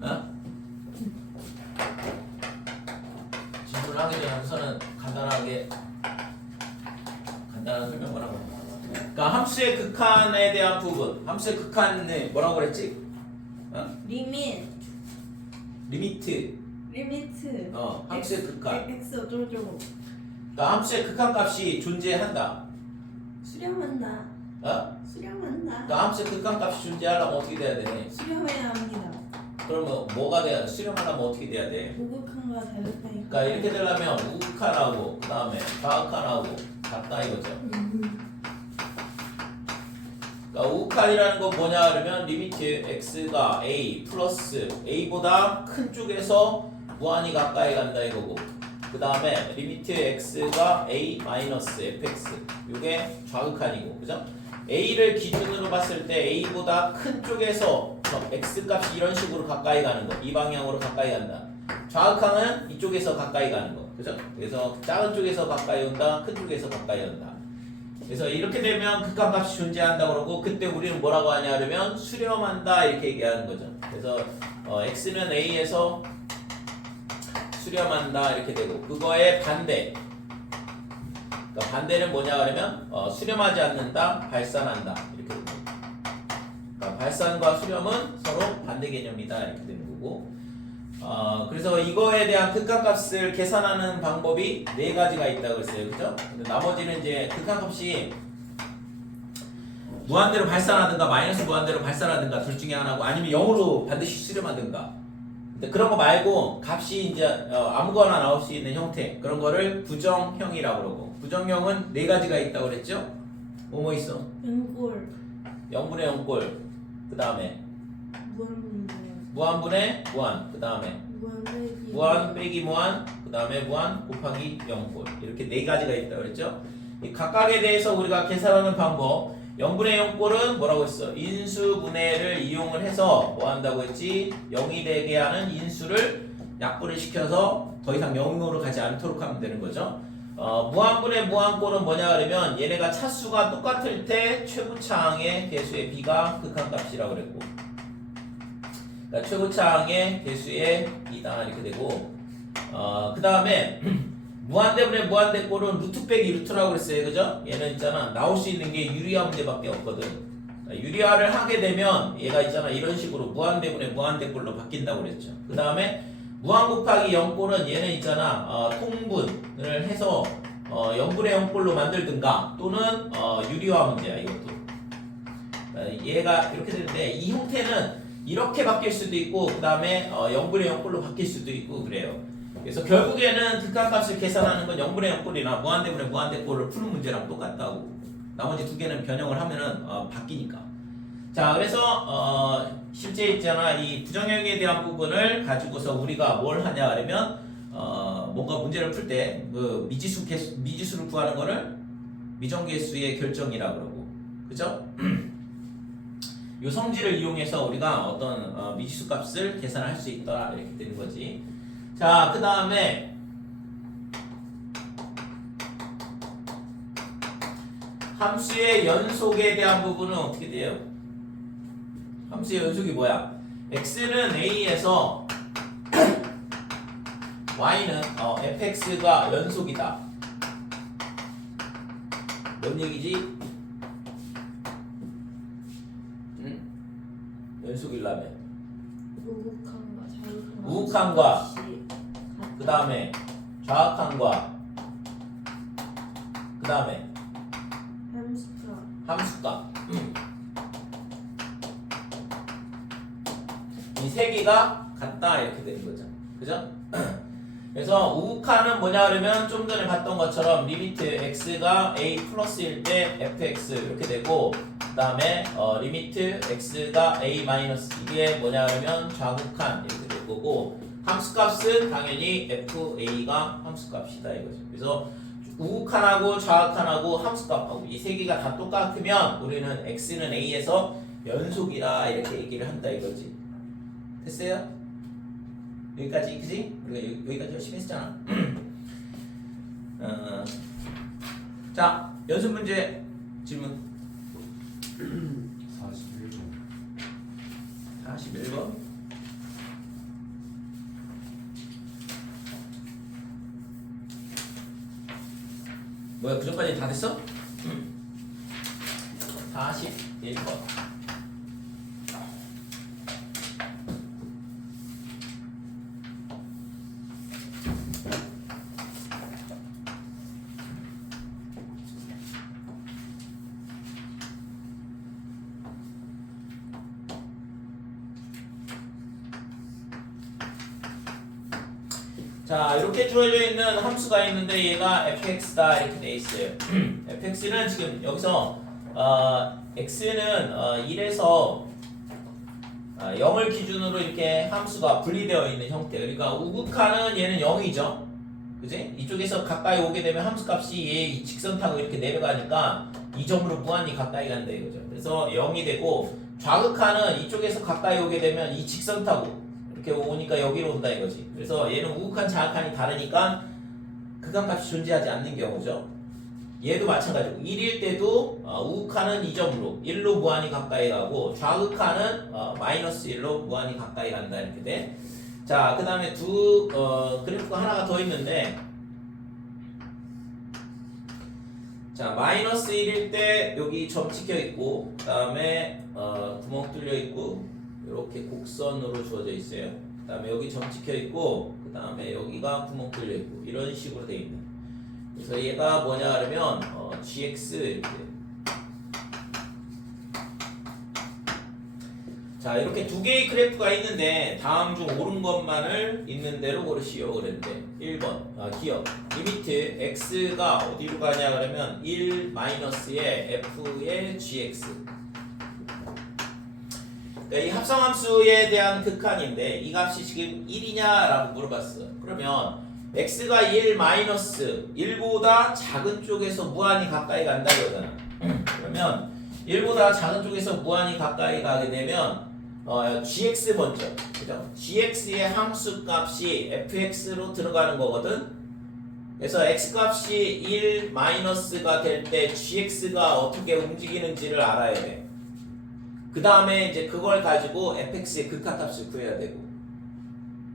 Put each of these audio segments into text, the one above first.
어? 질문을 하기 전에 우선은 간단한 설명을 하고. 그러니까 함수의 극한에 대한 부분. 함수의 극한에 뭐라고 그랬지? 어? 리밋 리미트. 함수의 극한. x 어쩌고저쩌고 그러니까 함수의 극한 값이 존재한다. 수렴한다. 그러니까 함수의 극한 값이 존재하려면 어떻게 돼야 돼? 수렴해야 합니다. 그러면 뭐가 돼야 돼? 수렴하려면 어떻게 돼야 돼? 무극한과 자극한이. 그러니까 이렇게 되려면 우극한하고 그 다음에 좌극한하고 같다 이거죠. 그러니까 우극한이라는 건 뭐냐 그러면 리미트 x가 a 플러스 a보다 큰 쪽에서 무한히 가까이 간다 이거고, 그 다음에 리미트 x가 a 마이너스 fx 이게 좌극한이고, 그죠? a를 기준으로 봤을 때 a보다 큰 쪽에서 x 값이 이런 식으로 가까이 가는 거, 이 방향으로 가까이 간다. 좌극한은 이쪽에서 가까이 가는 거, 그죠? 그래서 작은 쪽에서 가까이 온다, 큰 쪽에서 가까이 온다. 그래서 이렇게 되면 극한값이 존재한다 그러고, 그때 우리는 뭐라고 하냐 그러면 수렴한다 이렇게 얘기하는 거죠. 그래서 x는 a에서 수렴한다 이렇게 되고, 그거의 반대, 그러니까 반대는 뭐냐 그러면 수렴하지 않는다, 발산한다 이렇게 되는 거고. 그러니까 발산과 수렴은 서로 반대 개념이다 이렇게 되는 거고. 그래서 이거에 대한 극한값을 계산하는 방법이 네 가지가 있다고 했어요, 그죠? 근데 나머지는 이제 극한값이 무한대로 발산하든가 마이너스 무한대로 발산하든가 둘 중에 하나고, 아니면 0으로 반드시 수렴하든가. 근데 그런 거 말고 값이 이제 아무거나 나올 수 있는 형태, 그런 거를 부정형이라고 그러고, 부정형은 네 가지가 있다고 그랬죠? 뭐 있어? 은골 0분의 0꼴, 그 다음에 무한분의 무한, 그 다음에 무한 빼기 무한, 그 다음에 무한 곱하기 0꼴, 이렇게 네 가지가 있다고 그랬죠? 이 각각에 대해서 우리가 계산하는 방법, 0분의 0꼴은 뭐라고 했어? 인수분해를 이용을 해서 뭐 한다고 했지? 0이 되게 하는 인수를 약분을 시켜서 더 이상 0으로 가지 않도록 하면 되는 거죠. 무한분의 무한꼴은 뭐냐 그러면 얘네가 차수가 똑같을 때 최고차항의 개수의 b가 극한값이라고 그랬고, 그러니까 최고차항의 개수의 b다 이렇게 되고, 그 다음에 무한대분의 무한대꼴은 루트 빼기 루트라고 그랬어요, 그죠? 얘는 있잖아, 나올 수 있는 게 유리화 문제밖에 없거든. 유리화를 하게 되면 얘가 있잖아, 이런 식으로 무한대분의 무한대꼴로 바뀐다고 그랬죠. 그 다음에 무한 곱하기 0꼴은 얘는 있잖아, 통분을 해서 0분의 0꼴로 만들든가, 또는 유리화 문제야 이것도. 얘가 이렇게 되는데 이 형태는 이렇게 바뀔 수도 있고, 그 다음에 0분의 0꼴로 바뀔 수도 있고 그래요. 그래서 결국에는 극한값을 계산하는 건 0분의 0꼴이나 무한대분의 무한대꼴을 푸는 문제랑 똑같다고. 나머지 두 개는 변형을 하면은 바뀌니까. 자, 그래서 실제 있잖아, 이 부정형에 대한 부분을 가지고서 우리가 뭘 하냐 그러면 뭔가 문제를 풀 때 그 미지수를 구하는 거를 미정계수의 결정이라 그러고, 그죠? 요 성질을 이용해서 우리가 어떤 미지수 값을 계산할 수 있다 이렇게 되는 거지. 자, 그 다음에 함수의 연속에 대한 부분은 어떻게 돼요? 함수의 연속이 뭐야? x는 a에서 y는 fx가 연속이다. 뭔 얘기지? 연속이라면 우극한과 그 다음에 좌극한과 그 다음에 함수값 이 세 개가 같다 이렇게 되는 거죠, 그죠? 그래서 우극한은 뭐냐 그러면 좀 전에 봤던 것처럼 리미트 x가 a 플러스일 때 fx 이렇게 되고, 그 다음에 리미트 x가 a 마이너스, 이게 뭐냐 그러면 좌극한 이렇게 될 거고, 함수값은 당연히 fa가 함수값이다 이거죠. 그래서 우극한하고 좌극한하고 함수값하고 이 세 개가 다 똑같으면 우리는 x는 a에서 연속이라 이렇게 얘기를 한다 이거지. 됐어요? 여기까지, 그지? 우리가 여기까지 열심히 했잖아. 자, 연습 문제 질문 41번. 41번. 뭐야, 그 전까지 다 됐어? 41번. 자, 이렇게 주어져 있는 함수가 있는데 얘가 fx다 이렇게 돼 있어요. fx는 지금 여기서 x는 1에서 0을 기준으로 이렇게 함수가 분리되어 있는 형태. 그러니까 우극하는 얘는 0이죠. 그지? 이쪽에서 가까이 오게 되면 함수값이 얘 직선 타고 이렇게 내려가니까 이 점으로 무한히 가까이 간다 이거죠. 그래서 0이 되고 좌극하는 이쪽에서 가까이 오게 되면 이 직선 타고 이렇게 오니까 여기로 온다 이거지. 그래서 얘는 우극한 좌극한이 다르니까 극한값이 존재하지 않는 경우죠. 얘도 마찬가지고 1일 때도 우극한은 이 점으로 1로 무한히 가까이 가고 좌극한은 마이너스 1로 무한히 가까이 간다 이렇게 돼. 자, 그 다음에 그래프가 하나가 더 있는데, 자, 마이너스 1일 때 여기 점 찍혀 있고, 그 다음에 구멍 뚫려 있고, 이렇게 곡선으로 주어져 있어요. 그 다음에 여기 점 찍혀 있고, 그 다음에 여기가 구멍 뚫려 있고, 이런 식으로 돼 있는. 그래서 얘가 뭐냐 그러면 gx 이렇게. 자, 이렇게 두 개의 그래프가 있는데 다음 중 옳은 것만을 있는 대로 고르시오 그랬는데 1번 기억 리미트 x가 어디로 가냐 그러면 1 마이너스의 f의 gx. 그러니까 이 합성함수에 대한 극한인데 이 값이 지금 1이냐라고 물어봤어. 그러면 x가 1 마이너스 1보다 작은 쪽에서 무한히 가까이 간다 이거잖아. 그러면 1보다 작은 쪽에서 무한히 가까이 가게 되면 gx 먼저, 그죠? gx의 함수 값이 fx로 들어가는 거거든. 그래서 x 값이 1 마이너스가 될 때 gx가 어떻게 움직이는지를 알아야 돼. 그 다음에 이제 그걸 가지고 fx의 극한값을 구해야 되고.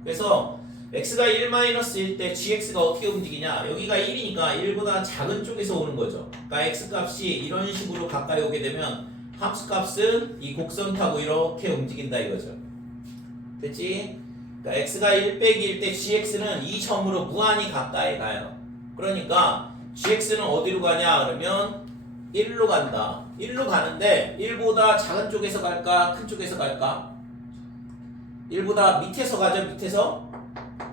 그래서 x가 1 마이너스일 때 gx가 어떻게 움직이냐? 여기가 1이니까 1보다 작은 쪽에서 오는 거죠. 그러니까 x 값이 이런 식으로 가까이 오게 되면 함수 값은 이 곡선 타고 이렇게 움직인다 이거죠. 됐지? 그러니까 x가 1 빼기 1 때 gx는 이 점으로 무한히 가까이 가요. 그러니까 gx는 어디로 가냐 그러면 1로 간다. 1로 가는데 1보다 작은 쪽에서 갈까? 큰 쪽에서 갈까? 1보다 밑에서 가죠.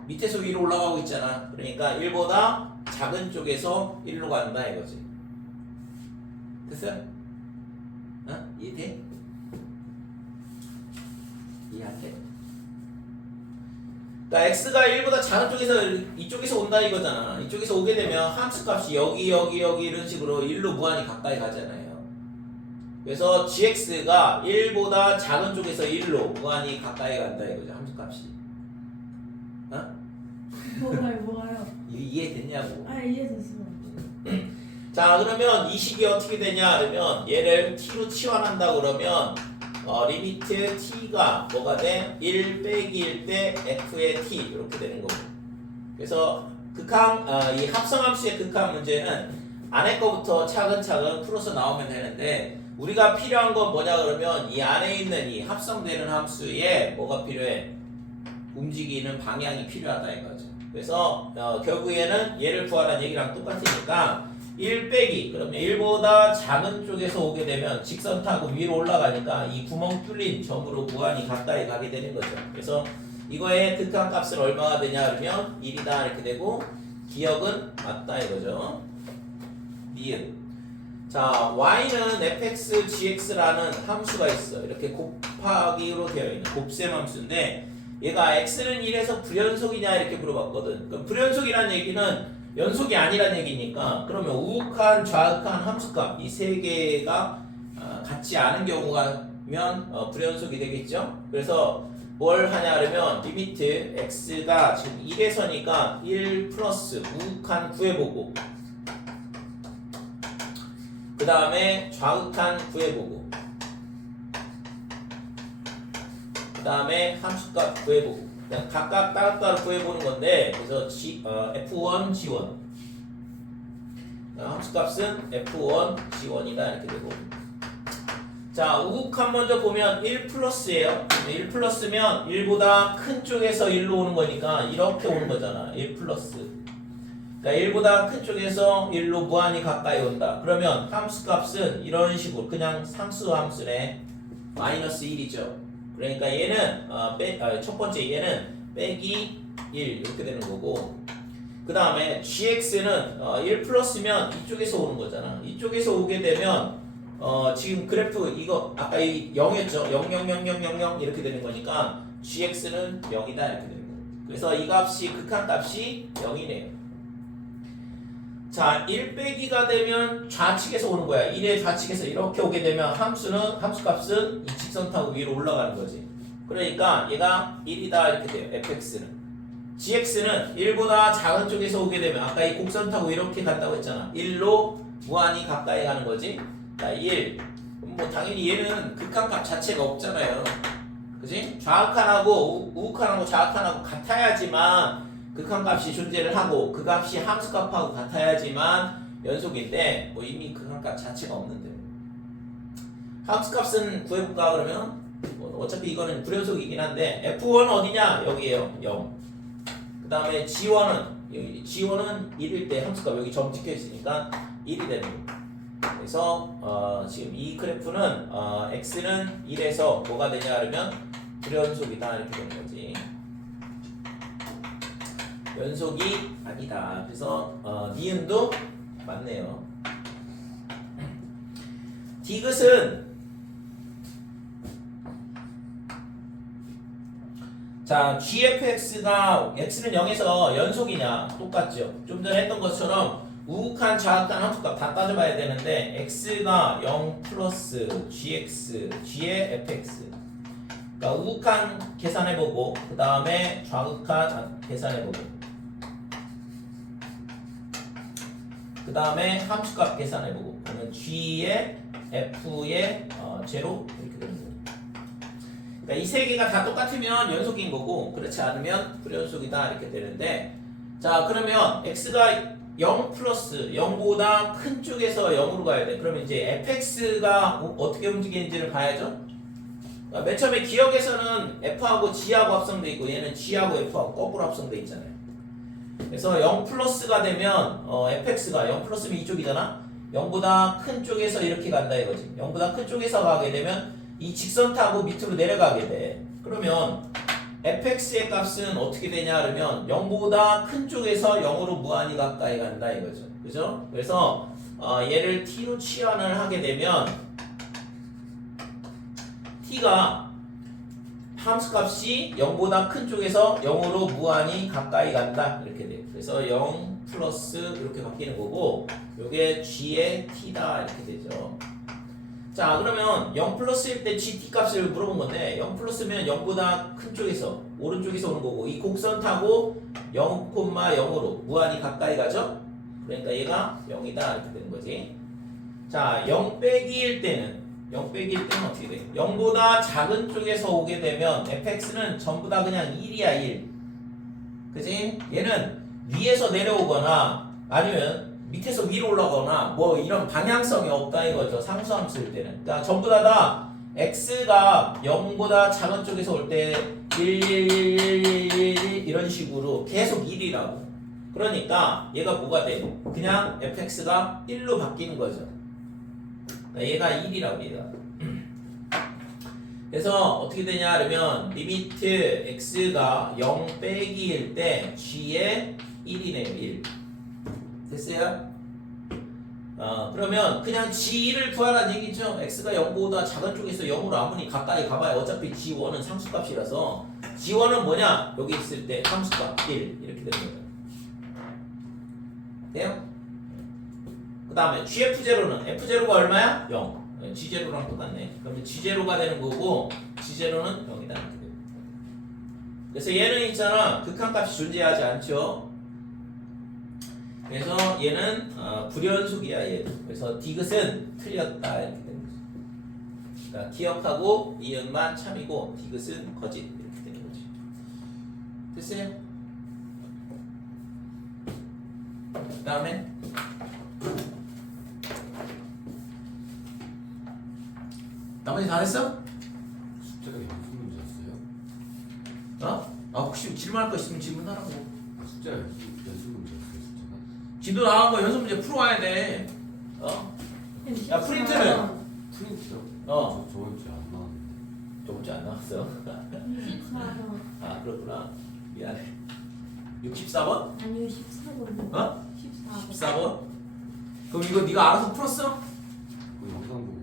밑에서 위로 올라가고 있잖아. 그러니까 1보다 작은 쪽에서 1로 간다 이거지. 됐어? 이해돼? 이해할게. 그러니까 x가 1보다 작은 쪽에서 이쪽에서 온다 이거잖아. 이쪽에서 오게 되면 함수 값이 여기 이런 식으로 1로 무한히 가까이 가잖아요. 그래서 gx가 1보다 작은 쪽에서 1로 무한히 가까이 간다 이거죠. 함수 값이. 뭐가요? 이해됐냐고. 이해됐어요. 자, 그러면 이 식이 어떻게 되냐 그러면 얘를 t로 치환한다 그러면 리미트 t가 뭐가 돼? 1 빼기 1 때 f의 t 이렇게 되는 거고. 그래서 이 합성함수의 극한 문제는 안에 거부터 차근차근 풀어서 나오면 되는데 우리가 필요한 건 뭐냐 그러면 이 안에 있는 이 합성되는 함수에 뭐가 필요해? 움직이는 방향이 필요하다 이거죠. 그래서 결국에는 얘를 구하라는 얘기랑 똑같으니까 1 빼기 그러면 1보다 작은 쪽에서 오게 되면 직선 타고 위로 올라가니까 이 구멍 뚫린 점으로 무한히 가까이 가게 되는 거죠. 그래서 이거의 극한값은 얼마가 되냐 그러면 1이다 이렇게 되고 기억은 맞다 이거죠. 니은. 자, y는 fx gx라는 함수가 있어. 이렇게 곱하기로 되어 있는 곱셈 함수인데 얘가 x는 1에서 불연속이냐 이렇게 물어봤거든. 그럼 불연속이라는 얘기는 연속이 아니란 얘기니까 그러면 우극한, 좌극한 함수값 이 세 개가 같지 않은 경우가면 불연속이 되겠죠. 그래서 뭘 하냐 그러면 리미트 x가 지금 1에서니까 1 플러스 우극한 구해보고 그 다음에 좌극한 구해보고 그 다음에 함수값 구해보고 그냥 각각 따로따로 구해보는 건데 그래서 F1, G1 함수값은 F1, G1이다 이렇게 되고. 자, 우극한 먼저 보면 1 플러스예요. 1 플러스면 1보다 큰 쪽에서 1로 오는 거니까 이렇게 오는 거잖아. 1 플러스. 그러니까 1보다 큰 쪽에서 1로 무한히 가까이 온다. 그러면 함수값은 이런 식으로 그냥 상수 함수네. 마이너스 1이죠. 그러니까 얘는 첫 번째 얘는 빼기 1 이렇게 되는 거고, 그 다음에 gx는 1 플러스면 이쪽에서 오는 거잖아. 이쪽에서 오게 되면 지금 그래프 이거 아까 이 0이었죠. 0, 0, 0, 0, 0, 0 이렇게 되는 거니까 gx는 0이다 이렇게 되는 거예요. 그래서 이 값이 극한값이 0이네요. 자, 1 빼기가 되면 좌측에서 오는 거야. 1의 좌측에서 이렇게 오게 되면 함수값은 이 직선 타고 위로 올라가는 거지. 그러니까 얘가 1이다 이렇게 돼요. fx는. gx는 1보다 작은 쪽에서 오게 되면 아까 이 곡선 타고 이렇게 간다고 했잖아. 1로 무한히 가까이 가는 거지. 자, 1. 뭐 당연히 얘는 극한값 자체가 없잖아요. 그지? 좌극한하고 우극한하고 좌극한하고 같아야지만 극한값이 존재를 하고 그 값이 함수값하고 같아야지만 연속인데 뭐 이미 극한값 자체가 없는데. 함수값은 구해볼까 그러면? 뭐 어차피 이거는 불연속이긴 한데 F1은 어디냐? 여기에요. 0. 그 다음에 G1은 1일 때 함수값 여기 점 찍혀 있으니까 1이 되는 거예요. 그래서 지금 이 그래프는 x는 1에서 뭐가 되냐 그러면 불연속이다 이렇게 되는 거지. 연속이 아니다. 그래서 니은도 맞네요. 디귿은 자, gfx가 x는 0에서 연속이냐 똑같죠. 좀 전에 했던 것처럼 우극한 좌극한 함수값 다 따져봐야 되는데 x가 0 플러스 gx, g의 fx. 그러니까 우극한 계산해보고 그 다음에 좌극한 계산해보고 그 다음에 함수값 계산해보고 그러면 g의 f의 제로 이렇게 되는 거예요. 그러니까 이 세 개가 다 똑같으면 연속인 거고 그렇지 않으면 불연속이다 이렇게 되는데, 자 그러면 x가 0 플러스 0보다 큰 쪽에서 0으로 가야 돼. 그러면 이제 fx가 어떻게 움직이는지를 봐야죠. 맨 처음에 기억에서는 f하고 g하고 합성돼 있고 얘는 g하고 f하고 거꾸로 합성돼 있잖아요. 그래서 0 플러스가 되면 fx가 0 플러스면 이쪽이잖아. 0보다 큰 쪽에서 이렇게 간다 이거지. 0보다 큰 쪽에서 가게 되면 이 직선 타고 밑으로 내려가게 돼. 그러면 fx의 값은 어떻게 되냐 그러면 0보다 큰 쪽에서 0으로 무한히 가까이 간다 이거죠. 그죠? 그래서 얘를 t로 치환을 하게 되면 t가 함수값이 0보다 큰 쪽에서 0으로 무한히 가까이 간다 이렇게 돼. 그래서 0 플러스 이렇게 바뀌는 거고 요게 g의 t다 이렇게 되죠. 자 그러면 0 플러스일 때 gt 값을 물어본 건데 0 플러스면 0보다 큰 쪽에서 오른쪽에서 오는 거고 이 곡선 타고 0,0으로 무한히 가까이 가죠. 그러니까 얘가 0이다 이렇게 되는 거지. 자 0 빼기일 때는 어떻게 돼? 0보다 작은 쪽에서 오게 되면 fx는 전부 다 그냥 1이야 1. 그지? 얘는 위에서 내려오거나 아니면 밑에서 위로 올라가거나 뭐 이런 방향성이 없다 이거죠. 상수함수일 때는. 그러니까 전부 다 x가 0보다 작은 쪽에서 올 때 1, 1 이런 식으로 계속 1이라고. 그러니까 얘가 뭐가 돼? 그냥 fx가 1로 바뀌는 거죠. 그러니까 얘가 1이라고 얘가. 그래서 어떻게 되냐 그러면 리미트 x가 0 빼기일 때 g의 1이네요. 1. 됐어요? 그러면 그냥 G1을 구하라는 얘기죠. X가 0보다 작은 쪽에서 0으로 아무리 가까이 가봐야 어차피 G1은 상수값이라서 G1은 뭐냐? 여기 있을 때 상수값 1 이렇게 되는 거죠. 돼요? 그 다음에 GF0는 F0가 얼마야? 0. G0랑 똑같네. 그러면 G0가 되는 거고 G0는 0이다 이렇게 돼요. 그래서 얘는 있잖아. 극한값이 존재하지 않죠. 그래서 얘는 불연속이야 얘도. 그래서 디귿은 틀렸다 이렇게 되는 거죠. 그러니까 기억하고 이응만 참이고 디귿은 거짓 이렇게 되는 거지. 됐어요? 그 다음에 나머지 다 됐어? 숫자가 연습 문제였어요? 어? 아 혹시 질문할 거 있으면 질문하라고. 숫자 연습 문제였어요, 숫자가? 지도 나온 거 연습 문제 풀어와야 돼. 어? 야, 프린트는? 프린트요? 저번 주에 안 나왔는데. 저번 주에 안 나왔어. 64번. 아 그렇구나. 미안해. 64번? 아니요 14번. 어? 14번. 14번? 그럼 이거 네가 알아서 풀었어? 그 영상 보고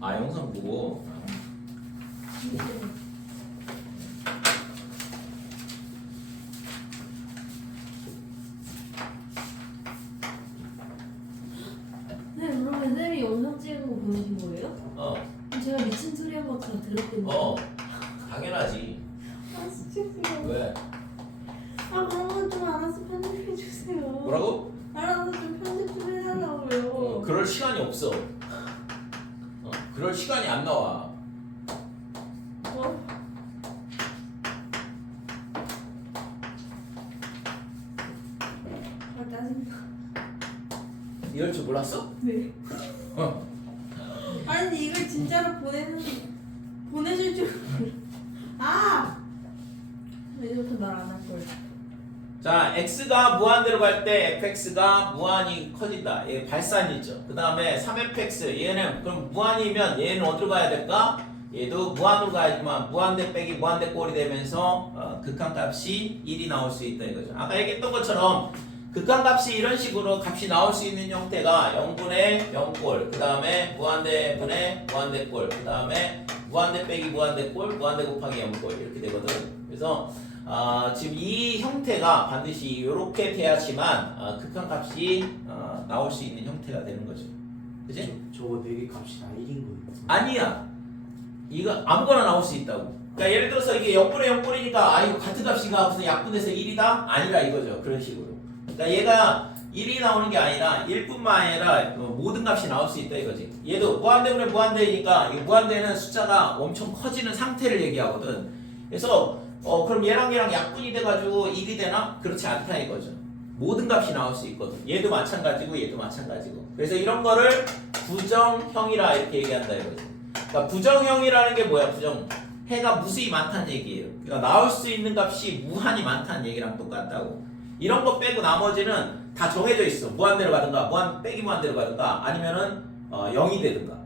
아 영상 보고. 네, 그러면 쌤이 영상 찍은 거 보내신 거예요? 어. 제가 미친 소리 한 것처럼 들었거든요. 어. 당연하지. 아 진짜. 왜? 아 그런 건 좀 알아서 편집해 주세요. 뭐라고? 알아서 좀 편집 좀 해달라고요. 그럴 시간이 없어. 그럴 시간이 안 나와. 어? 아 짜증나. 이럴 줄 몰랐어? 네. 어. 아니 근데 이걸 진짜로 보내실 줄. 아. 이제부터 말 안 할 걸. 자, x가 무한대로 갈 때 fx가 무한이 커진다. 얘 발산이죠. 그 다음에 3fx 얘는 그럼 무한이면 얘는 어디로 가야 될까? 얘도 무한으로 가야지만 무한대 빼기 무한대 꼴이 되면서 극한값이 1이 나올 수 있다 이거죠. 아까 얘기했던 것처럼 극한값이 이런 식으로 값이 나올 수 있는 형태가 0분의 0꼴, 그 다음에 무한대 분의 무한대 꼴, 그 다음에 무한대 빼기 무한대 꼴, 무한대 곱하기 0꼴 이렇게 되거든. 그래서 지금 이 형태가 반드시 이렇게 돼야지만 극한값이 나올 수 있는 형태가 되는 거죠. 그치? 저거 4개 값이 다 1인 거예요. 아니야. 이거 아무거나 나올 수 있다고. 그러니까 예를 들어서 이게 0분의 0꼴이니까 이거 같은 값이가 무슨 약분해서 1이다? 아니라 이거죠. 그런 식으로. 그러니까 얘가 1이 나오는 게 아니라 1뿐만 아니라 모든 값이 나올 수 있다 이거지. 얘도 무한대분의 무한대니까 이 무한대는 숫자가 엄청 커지는 상태를 얘기하거든. 그래서 그럼 얘랑 약분이 돼가지고 1이 되나? 그렇지 않다 이거죠. 모든 값이 나올 수 있거든. 얘도 마찬가지고 얘도 마찬가지고. 그래서 이런 거를 부정형이라 이렇게 얘기한다 이거죠. 그러니까 부정형이라는 게 뭐야? 해가 무수히 많다는 얘기예요. 그러니까 나올 수 있는 값이 무한히 많다는 얘기랑 똑같다고. 이런 거 빼고 나머지는 다 정해져 있어. 무한대로 가든가 무한 빼기 무한대로 가든가 아니면은 0이 되든가.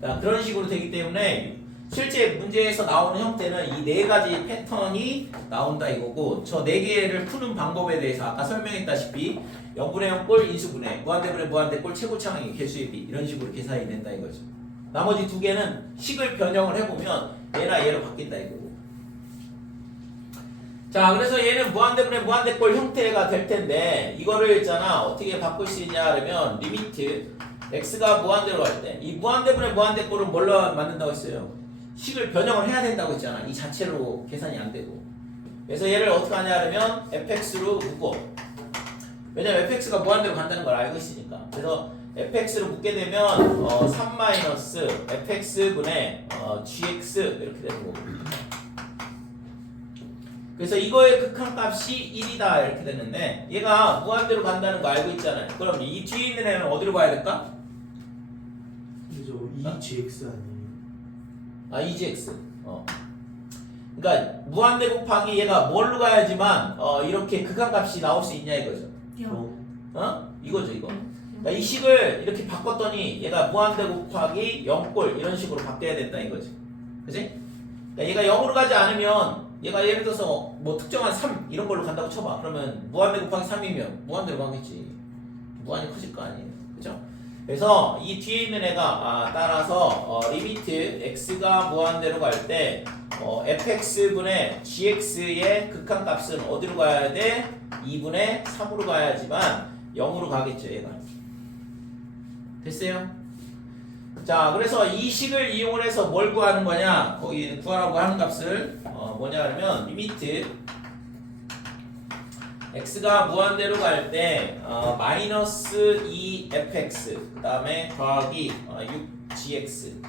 그러니까 그런 식으로 되기 때문에 실제 문제에서 나오는 형태는 이 네 가지 패턴이 나온다 이거고, 저 네 개를 푸는 방법에 대해서 아까 설명했다시피 0분의 0꼴 인수분해, 무한대분의 무한대꼴 최고차항의 개수의 비 이런 식으로 계산이 된다 이거죠. 나머지 두 개는 식을 변형을 해보면 얘나 얘로 바뀐다 이거고. 자, 그래서 얘는 무한대분의 무한대꼴 형태가 될 텐데 이거를 있잖아 어떻게 바꿀 수 있냐 그러면 리미트 x가 무한대로 갈 때 이 무한대분의 무한대꼴은 뭘로 만든다고 했어요? 식을 변형을 해야 된다고 했잖아. 이 자체로 계산이 안 되고. 그래서 얘를 어떻게 하냐 그러면 fx로 묶어. 왜냐면 fx가 무한대로 간다는 걸 알고 있으니까. 그래서 fx로 묶게 되면 3-fx분의 gx 이렇게 되는 거고. 그래서 이거의 극한값이 1이다 이렇게 됐는데 얘가 무한대로 간다는 거 알고 있잖아요. 그럼 이 뒤에 있는 애는 어디로 가야 될까? 근데 저 EGX 아니에요? EGX. 그러니까 무한대 곱하기 얘가 뭘로 가야지만 이렇게 극한값이 나올 수 있냐 이거죠. 이거죠 이거. 그러니까 이 식을 이렇게 바꿨더니 얘가 무한대 곱하기 0꼴 이런 식으로 바뀌어야 된다 이거지. 그지? 그러니까 얘가 0으로 가지 않으면 얘가 예를 들어서 뭐 특정한 3 이런 걸로 간다고 쳐봐. 그러면 무한대 곱하기 3이면 무한대로 가겠지. 무한히 커질 거 아니에요. 그죠? 그래서 이 뒤에 있는 애가 따라서 리미트 x가 무한대로 갈 때 fx분의 gx의 극한값은 어디로 가야 돼? 2분의 3으로 가야지만 0으로 가겠죠 얘가. 됐어요? 자, 그래서 이 식을 이용을 해서 뭘 구하는 거냐? 거기 구하라고 하는 값을 뭐냐 하면 리미트 x가 무한대로 갈 때 마이너스 2fx 그 다음에 더하기 6gx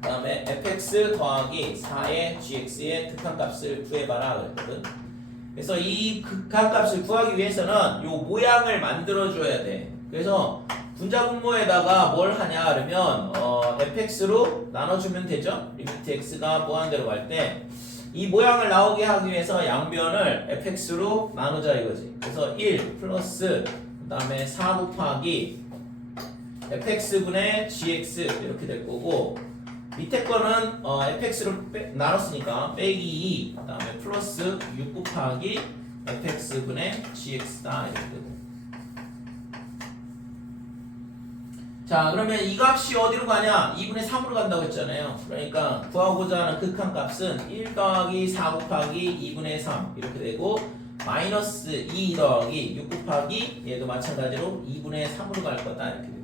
그 다음에 fx 더하기 4의 gx의 극한값을 구해봐라 그랬거든. 그래서 이 극한값을 구하기 위해서는 요 모양을 만들어 줘야 돼. 그래서 분자분모에다가 뭘 하냐 그러면 fx로 나눠주면 되죠. 리미트 x가 무한대로 갈 때 이 모양을 나오게 하기 위해서 양변을 fx로 나누자 이거지. 그래서 1 플러스 그 다음에 4 곱하기 fx분의 gx 이렇게 될 거고, 밑에 거는 fx로 나눴으니까 빼기 2 그 다음에 플러스 6 곱하기 fx분의 gx다 이렇게 되고. 자, 그러면 이 값이 어디로 가냐? 2분의 3으로 간다고 했잖아요. 그러니까 구하고자 하는 극한값은 1 더하기 4 곱하기 2분의 3 이렇게 되고, 마이너스 2 더하기 6 곱하기 얘도 마찬가지로 2분의 3으로 갈 거다 이렇게 되고.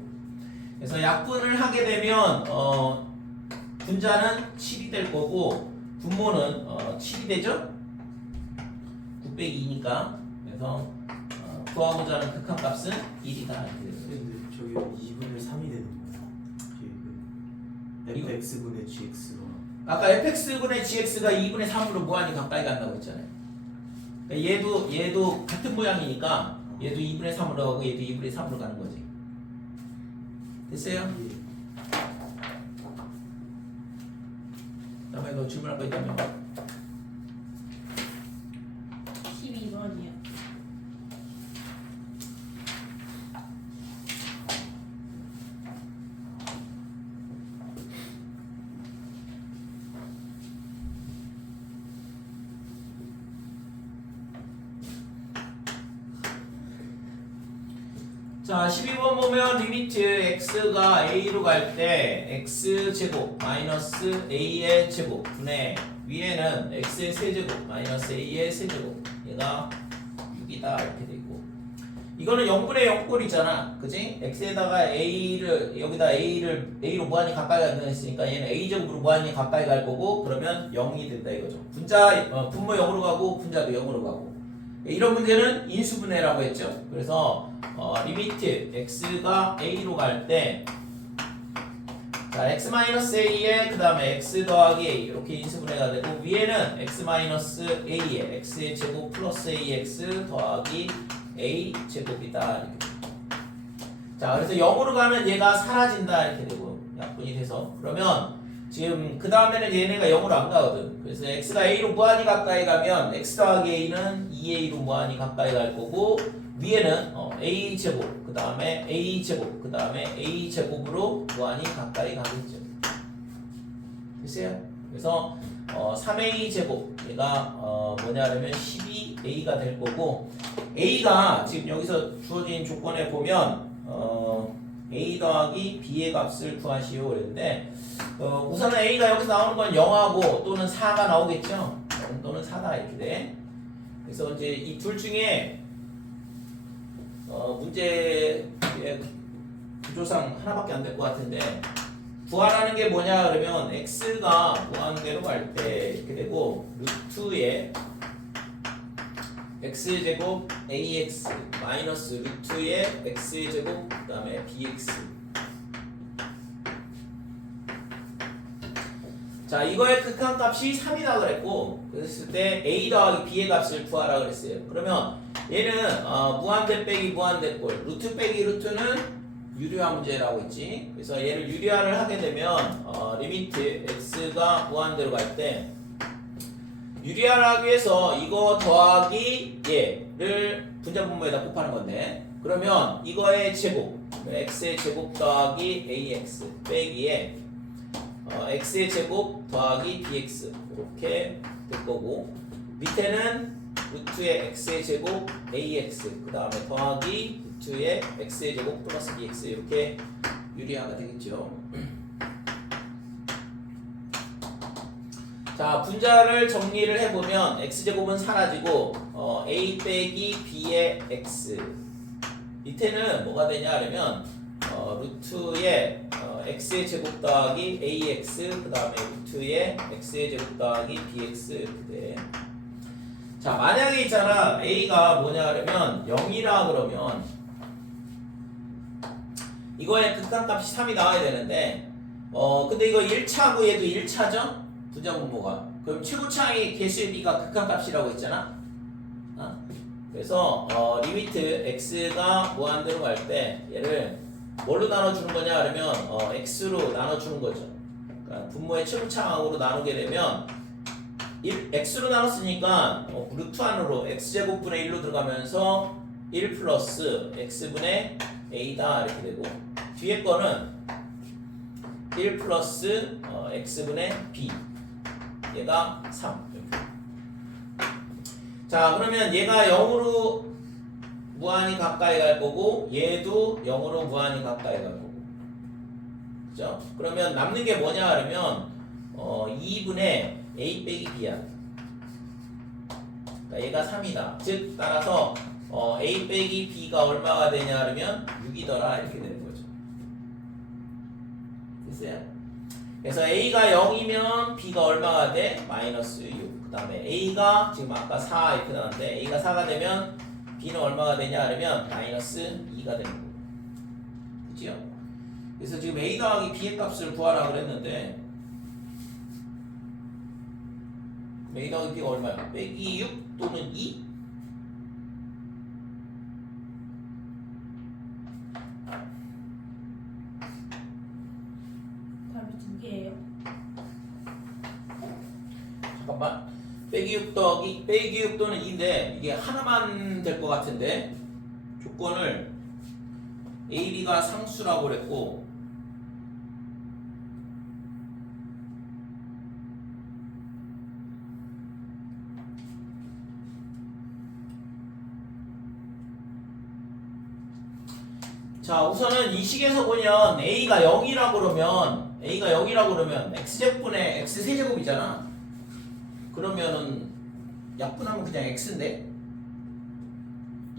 그래서 약분을 하게 되면 분자는 7이 될 거고 분모는 7이 되죠? 9 빼기 2니까. 그래서 구하고자 하는 극한값은 1이다 이렇게 되고. 근데 저기 2분의 3이 되는 거야. 그 fx분의 gx가. 아까 fx분의 gx가 2분의 3으로 무한히 가까이 간다고 했잖아요. 그러니까 얘도 같은 모양이니까 얘도 2분의 3으로 가고 얘도 2분의 3으로 가는 거지. 됐어요? 예. 다음에 너 질문할 거 있다면? 12번이요. 자, 12번 보면 리미트 x가 a로 갈 때 x제곱 마이너스 a의 제곱 분의 위에는 x의 세제곱 마이너스 a의 세제곱, 얘가 6이다 이렇게 돼 있고, 이거는 0분의 0꼴이잖아, 그지? x에다가 a를 여기다 a로 무한히 가까이 가는 했으니까 얘는 a제곱으로 무한히 가까이 갈 거고, 그러면 0이 된다 이거죠. 분모 0으로 가고 분자도 0으로 가고. 이런 문제는 인수분해라고 했죠. 그래서 리미트 x가 a로 갈 때, 자, x-a에 그 다음에 x 더하기 a 이렇게 인수분해가 되고, 위에는 x-a에 x의 제곱 플러스 ax 더하기 a 제곱이다 이렇게. 자, 그래서 0으로 가면 얘가 사라진다 이렇게 되고 약분이 돼서, 그러면 지금 그 다음에는 얘네가 0으로 안 가거든. 그래서 x가 a로 무한히 가까이 가면 x 더하기 a는 2a로 무한히 가까이 갈 거고, 위에는 a 제곱 그 다음에 a 제곱 그 다음에 a 제곱으로 무한히 가까이 가겠죠. 됐어요? 그래서 3a 제곱 얘가 뭐냐면 12a가 될 거고, a가 지금 여기서 주어진 조건에 보면 a 더하기 b의 값을 구하시오 그랬는데, 우선은 a가 여기서 나오는 건 0하고 또는 4가 나오겠죠. 0 또는 4다 이렇게 돼. 그래서 이제 이 둘 중에 문제 구조상 하나밖에 안 될 것 같은데, 구하라는 게 뭐냐 그러면 x가 무한대로 갈 때 이렇게 되고, 루트에 x제곱 ax 마이너스 루트에 x제곱 그 다음에 bx. 자, 이거의 극한값이 3이다 그랬고, 그랬을 때 a 더하기 b의 값을 구하라 그랬어요. 그러면 얘는 무한대 빼기 무한대 꼴, 루트 빼기 루트는 유리화 문제라고 했지. 그래서 얘를 유리화를 하게 되면 리미트 x가 무한대로 갈 때, 유리화를 하기 위해서 이거 더하기 얘를 분자분모에다 곱하는 건데, 그러면 이거의 제곱, x의 제곱 더하기 ax 빼기에 x의 제곱 더하기 bx 이렇게 될 거고, 밑에는 루트의 x의 제곱 ax 그 다음에 더하기 루트의 x의 제곱 플러스 bx 이렇게 유리화가 되겠죠. 자, 분자를 정리를 해보면 x제곱은 사라지고 a 빼기 b의 x, 밑에는 뭐가 되냐 하면 루트의 x의 제곱 더하기 ax 그 다음에 루트의 x의 제곱 더하기 bx 이렇게 돼. 자, 만약에 있잖아 a가 뭐냐 하면 0이라 그러면 이거의 극한값이 3이 나와야 되는데, 근데 이거 1차고 얘도 1차죠? 분자분모가. 그럼 최고차이 개수의 b가 극한값이라고 했잖아. 그래서 리미트 x가 무한대로 갈 때 얘를 뭘로 나눠주는 거냐 그러면 x로 나눠주는 거죠. 그러니까 분모의 최고차항으로 나누게 되면 x로 나눴으니까 루트 안으로 x제곱분의 1로 들어가면서 1 플러스 x분의 a다 이렇게 되고 뒤에 거는 1 플러스 x분의 b 얘가 3 이렇게. 자 그러면 얘가 0으로 무한히 가까이 갈 거고 얘도 0으로 무한히 가까이 갈 거고 그죠? 그러면 남는 게 뭐냐 그러면 2분의 a 빼기 b야. 그러니까 얘가 3이다. 즉 따라서 a 빼기 b가 얼마가 되냐 그러면 6이더라 이렇게 되는 거죠. 됐어요? 그래서 a가 0이면 b가 얼마가 돼? 마이너스 6. 그 다음에 a가 지금 아까 4 이렇게 나왔는데 a가 4가 되면 b는 얼마가 되냐 그러면 마이너스 2가 되는 거예요. 그치요? 그래서 지금 a 더하기 b의 값을 구하라 그랬는데 a 더하기 b가 얼마야? 빼기 6 또는 2? 답이 두 개예요. 잠깐만. 빼기 6 더하기 빼기 6 또는 2인데 이게 하나만 될 것 같은데 조건을 a, b가 상수라고 그랬고 자 우선은 이 식에서 보면 a가 0이라고 그러면 x제곱분의 x세제곱이잖아. 그러면은 약분하면 그냥 x인데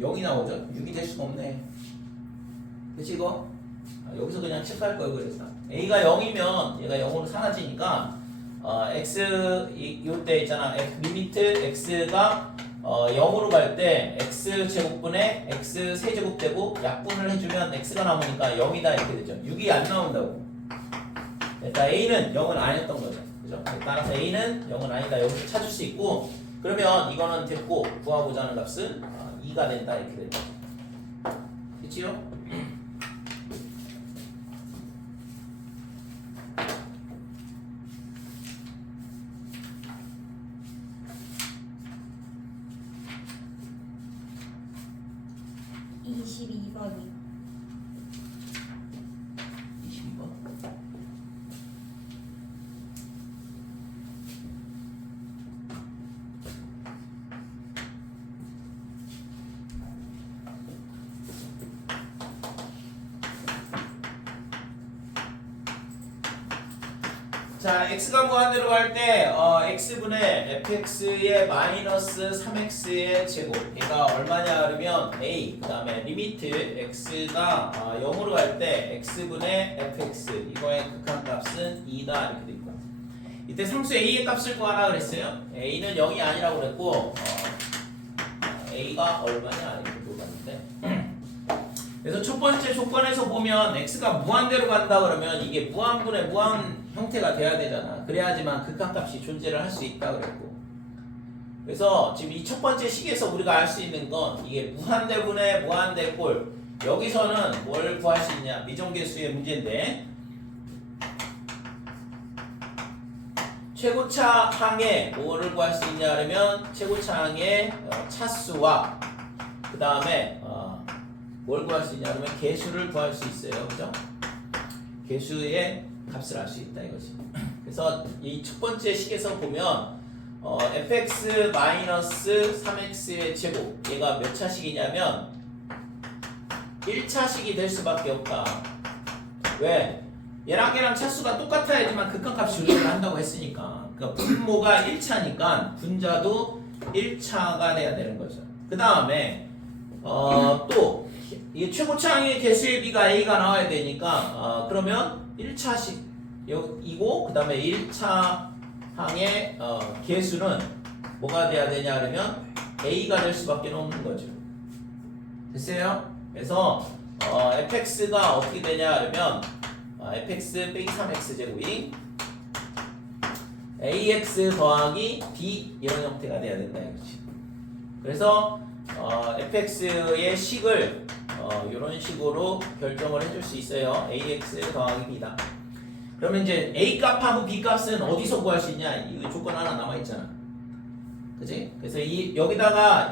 0이 나오죠? 6이 될 수가 없네. 그치 이거? 여기서 그냥 체크할 거예요. 그래서 a가 0이면 얘가 0으로 사라지니까 x 이때 있잖아. 리미트 x가 0으로 갈 때 x제곱분의 x세제곱 되고 약분을 해주면 x가 나오니까 0이다 이렇게 되죠. 6이 안 나온다고. 일단 a는 0은 아니었던 거죠. 그죠? 따라서 a는 0은 아니다. 여기서 찾을 수 있고 그러면 이거는 됐고 구하고자 하는 값은 2가 된다 이렇게 되죠. 그치요? 이 22번이 22번. 자, x가 무한대로 갈 때 x분의 fx의 마이너스 3x의 제곱 얘가 얼마냐 그러면 a 그 다음에 리미트 x가 0으로 갈 때 x분의 fx 이거의 극한값은 2다 이렇게 돼 있고 이때 상수 a의 값을 구하라 그랬어요. a는 0이 아니라고 그랬고 a가 얼마냐 이렇게 물어봤는데 그래서 첫 번째 조건에서 보면 x가 무한대로 간다 그러면 이게 무한분의 무한 형태가 돼야 되잖아. 그래야지만 극한값이 존재를 할 수 있다 그랬고 그래서 지금 이 첫 번째 식에서 우리가 알 수 있는 건 이게 무한대분의 무한대꼴 여기서는 뭘 구할 수 있냐 미정계수의 문제인데 최고차항에 뭐를 구할 수 있냐 그러면 최고차항의 차수와 그 다음에 뭘 구할 수 있냐 그러면 개수를 구할 수 있어요. 그죠? 개수의 값을 알 수 있다 이거지. 그래서 이 첫 번째 식에서 보면 fx 마이너스 3x의 제곱 얘가 몇 차식이냐면 1차식이 될 수밖에 없다. 왜? 얘랑 차수가 똑같아야지만 극한값이 존재를 한다고 했으니까. 그러니까 분모가 1차니까 분자도 1차가 돼야 되는 거죠. 그 다음에 또 이게 최고차항의 개수의 비가 a가 나와야 되니까 그러면 1차식 이고 그 다음에 1차항의 개수는 뭐가 돼야 되냐 그러면 a가 될 수밖에 없는 거죠. 됐어요? 그래서 fx가 어떻게 되냐 그러면 fx 빼기 3x 제곱이 ax 더하기 b 이런 형태가 돼야 된다 이거지. 그래서 fx의 식을 이런 식으로 결정을 해줄 수 있어요. ax 더하기 b다. 그러면 이제 a 값하고 b 값은 어디서 구할 수 있냐? 이 조건 하나 남아 있잖아. 그지? 그래서 여기다가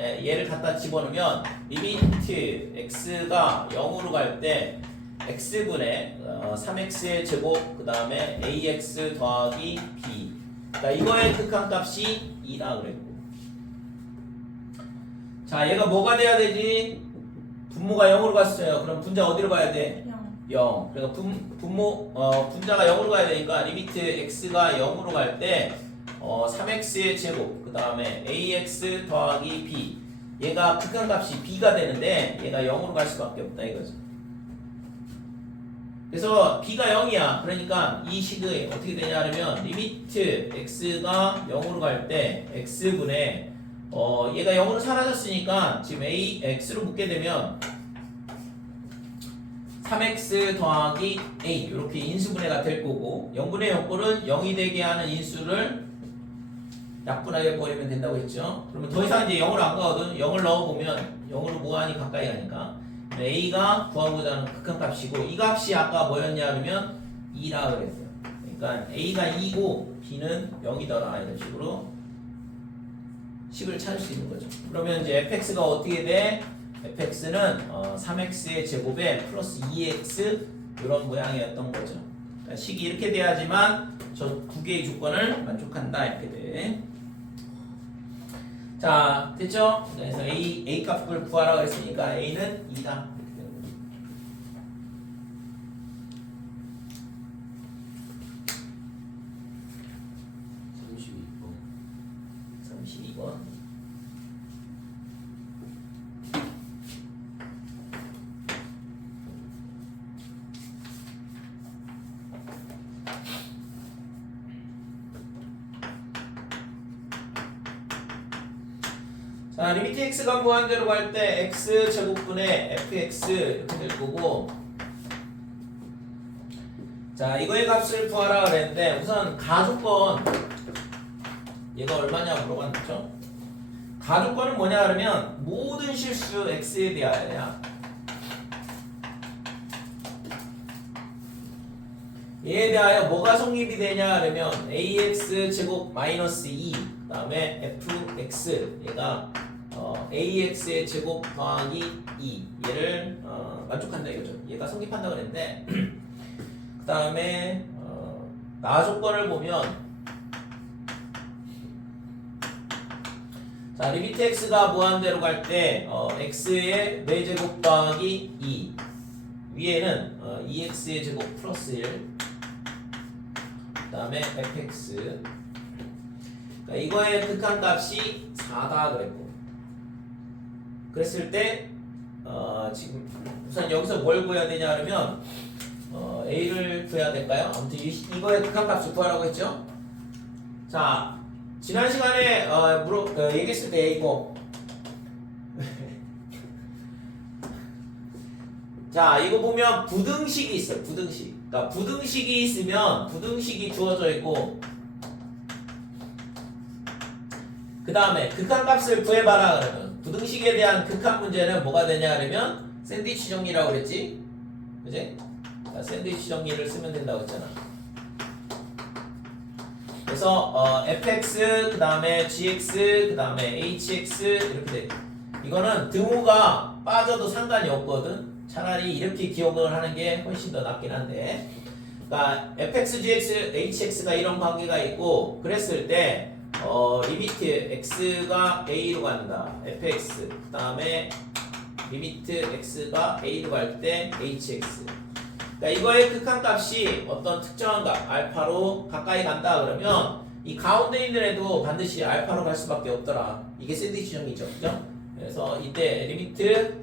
얘를 갖다 집어넣으면 리미트 x가 0으로 갈 때 x분의 3x의 제곱 그 다음에 ax 더하기 b. 그러니까 이거의 극한값이 2다 그랬고. 자, 얘가 뭐가 돼야 되지? 분모가 0으로 갔어요. 그럼 분자 어디로 가야 돼? 0. 그러니까 분자가 0으로 가야 되니까 리미트 x가 0으로 갈 때 3x의 제곱 그 다음에 ax 더하기 b. 얘가 극한값이 b가 되는데 얘가 0으로 갈 수밖에 없다 이거죠. 그래서 b가 0이야. 그러니까 이 식이 어떻게 되냐 하면 리미트 x가 0으로 갈 때 x분의 얘가 0으로 사라졌으니까 지금 x로 묶게 되면 3x 더하기 a 이렇게 인수분해가 될 거고 0분의 0꼴은 0이 되게 하는 인수를 약분하게 버리면 된다고 했죠. 그러면 더 이상 이제 0으로 안 가거든. 0을 넣어보면 0으로 무한히 가까이 가니까 a가 구하고자 하는 극한값이고 이 값이 아까 뭐였냐 하면 2라 그랬어요. 그러니까 a가 2고 b는 0이더라 이런 식으로 식을 찾을 수 있는 거죠. 그러면 이제 fx가 어떻게 돼? fx는 3x의 제곱에 플러스 2x 이런 모양이었던 거죠. 그러니까 식이 이렇게 돼야지만 저 두 개의 조건을 만족한다 이렇게 돼. 자, 됐죠? 그래서 a 값을 구하라고 했으니까 a는 2다. 이렇게 되는 거죠. (32번) 32번. 자, 리미트 x가 무한대로 갈 때 x 제곱분의 fx 이렇게 될 거고. 자, 이거의 값을 구하라 그랬는데 우선 가조건 얘가 얼마냐 물어봤죠? 가조건은 뭐냐 그러면 모든 실수 x에 대하여야 얘에 대하여 뭐가 성립이 되냐 그러면 ax 제곱 마이너스 2 그 다음에 fx 얘가 ax의 제곱 더하기 2 얘를 만족한다 이거죠. 얘가 성립한다 그랬는데 그 다음에 나 조건을 보면 자 리미트 x가 무한대로 갈 때 x의 4제곱 더하기 2 위에는 2x의 제곱 플러스 1 그 다음에 fx 그러니까 이거의 극한값이 4다 그랬고 그랬을 때 지금 우선 여기서 뭘 구해야 되냐 그러면 a를 구해야 될까요? 아무튼 이거의 극한값을 구하라고 했죠. 자 지난 시간에 얘기했을 때 이거 자 이거 보면 부등식이 있어요. 부등식. 그러니까 부등식이 있으면 부등식이 주어져 있고 그 다음에 극한값을 구해봐라 그러면 부등식에 대한 극한 문제는 뭐가 되냐 그러면 샌드위치 정리라고 그랬지? 그지? 샌드위치 정리를 쓰면 된다고 했잖아. 그래서 fx 그 다음에 gx 그 다음에 hx 이렇게 돼. 이거는 등호가 빠져도 상관이 없거든. 차라리 이렇게 기억을 하는 게 훨씬 더 낫긴 한데 그러니까 fx, gx, hx가 이런 관계가 있고 그랬을 때 리미트 x가 a로 간다. fx 그 다음에 리미트 x가 a로 갈 때 hx 그러니까 이거의 극한값이 어떤 특정한 값 알파로 가까이 간다 그러면 이 가운데 있는 애도 반드시 알파로 갈 수밖에 없더라. 이게 샌드위치 정리죠. 그죠? 그래서 이때 리미트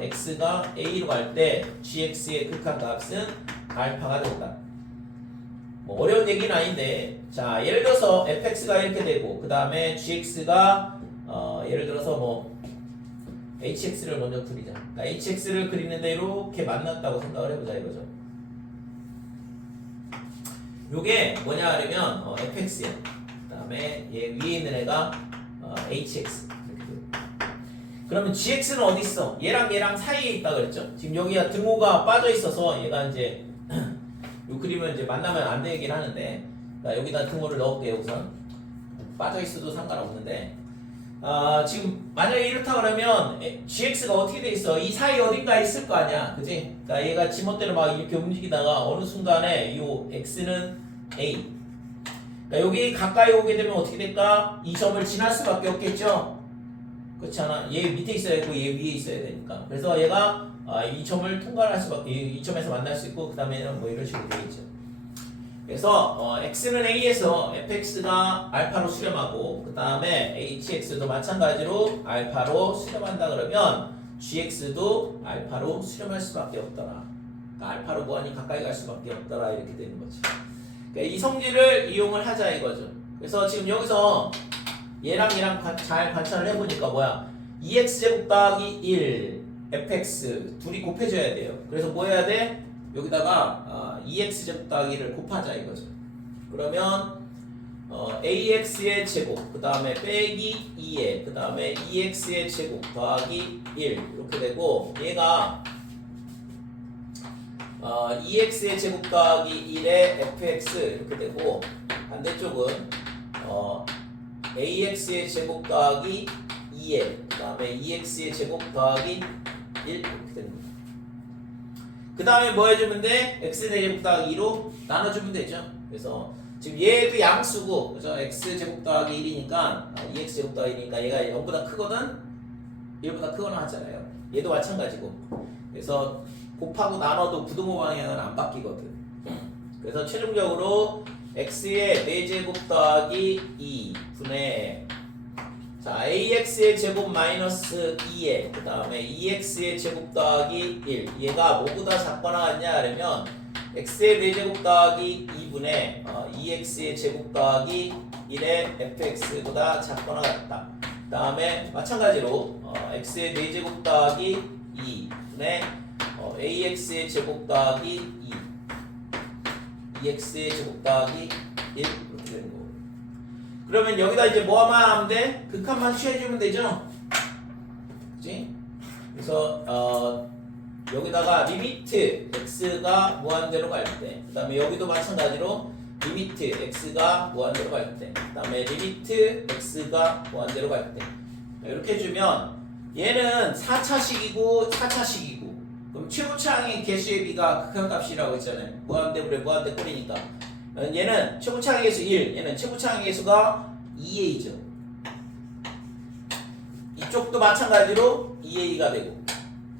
x가 a로 갈 때 gx의 극한값은 알파가 된다. 뭐 어려운 얘기는 아닌데 자 예를 들어서 fx가 이렇게 되고 그 다음에 gx가 예를 들어서 뭐 hx를 먼저 그리자. 그러니까 hx를 그리는데 이렇게 만났다고 생각을 해보자 이거죠. 요게 뭐냐 하면 fx야. 그 다음에 얘 위에 있는 애가 hx 이렇게 돼요. 그러면 gx는 어디 있어? 얘랑 얘랑 사이에 있다 그랬죠? 지금 여기가 등호가 빠져 있어서 얘가 이제 요 그림을 이제 만나면 안 되긴 하는데 여기다 등호를 넣을게요 우선. 빠져 있어도 상관없는데 지금 만약에 이렇다 그러면 gx가 어떻게 돼 있어? 이 사이 어딘가에 있을 거 아니야, 그지? 그러니까 얘가 지멋대로 막 이렇게 움직이다가 어느 순간에 요 x는 a. 그러니까 여기 가까이 오게 되면 어떻게 될까? 이 점을 지날 수밖에 없겠죠? 그렇지 않아? 얘 밑에 있어야 되고 얘 위에 있어야 되니까. 그래서 얘가 이 점을 통과할 수밖에, 이 점에서 만날 수 있고 그 다음에는 뭐 이런 식으로 되겠죠. 그래서 x는 a에서 fx가 알파로 수렴하고 그 다음에 hx도 마찬가지로 알파로 수렴한다 그러면 gx도 알파로 수렴할 수밖에 없더라. 그러니까 알파로 무한히 가까이 갈 수밖에 없더라 이렇게 되는 거지. 그러니까 이 성질을 이용을 하자 이거죠. 그래서 지금 여기서 얘랑 잘 관찰을 해보니까 뭐야? 2x제곱 더하기 1 fx 둘이 곱해줘야 돼요. 그래서 뭐 해야 돼? 여기다가 2x제곱 더하기를 곱하자 이거죠. 그러면 ax의 제곱 그 다음에 빼기 2에 그 다음에 2x의 제곱 더하기 1 이렇게 되고 얘가 2x의 제곱 더하기 1의 fx 이렇게 되고 반대쪽은 ax의 제곱 더하기 2에 그 다음에 2x의 제곱 더하기 1 이렇게 되는 거예요. 그 다음에 뭐 해주면 돼? x제곱 더하기 2로 나눠주면 되죠. 그래서 지금 얘도 양수고 그죠? x제곱 더하기 1이니까 2x제곱 더하기 1이니까 얘가 0보다 크거든? 1보다 크거나 하잖아요. 얘도 마찬가지고 그래서 곱하고 나눠도 부등호 방향은 안 바뀌거든. 그래서 최종적으로 x의 4제곱 더하기 2 분의 자 ax의 제곱 마이너스 2에 그 다음에 2x의 제곱 더하기 1 얘가 뭐보다 작거나 같냐 그러면 x의 4제곱 더하기 2분의 2x의 제곱 더하기 1의 fx보다 작거나 같다. 그 다음에 마찬가지로 x의 4제곱 더하기 2분의 ax의 제곱 더하기 2 2x의 제곱 더하기 1 이렇게 되는 거고. 그러면 여기다 이제 뭐만 하면 돼? 극한만 취해주면 되죠? 그치? 그래서 여기다가 리미트 x가 무한대로 갈 때, 그 다음에 여기도 마찬가지로 리미트 x가 무한대로 갈 때, 그 다음에 리미트 x가 무한대로 갈 때 이렇게 해주면 얘는 4차식이고 4차식이고 그럼 최고차항의 개수의 비가 극한값이라고 했잖아요. 무한대분의 무한대 꼴이니까 얘는 최고차항의 개수 1, 얘는 최고차항의 개수가 2a죠. 이쪽도 마찬가지로 2a가 되고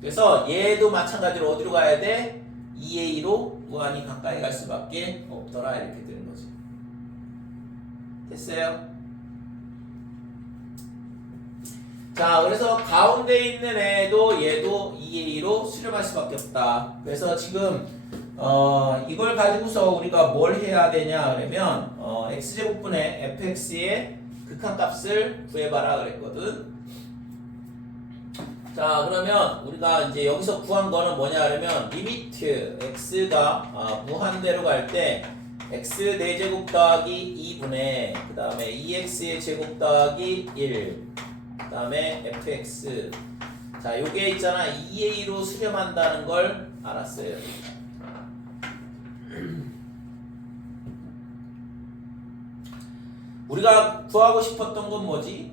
그래서 얘도 마찬가지로 어디로 가야 돼? 2a로 무한히 가까이 갈 수밖에 없더라 이렇게 되는 거죠. 됐어요? 자, 그래서 가운데 있는 애도 얘도 2a로 수렴할 수밖에 없다. 그래서 지금 이걸 가지고서 우리가 뭘 해야 되냐 그러면 x제곱분의 fx의 극한값을 구해봐라 그랬거든. 자, 그러면 우리가 이제 여기서 구한 거는 뭐냐 그러면 리미트 x가 무한대로 갈 때 x 4제곱 더하기 2분의 그 다음에 2x의 제곱 더하기 1 그 다음에 fx 자 요게 있잖아 2a로 수렴한다는 걸 알았어요. 우리가 구하고 싶었던 건 뭐지?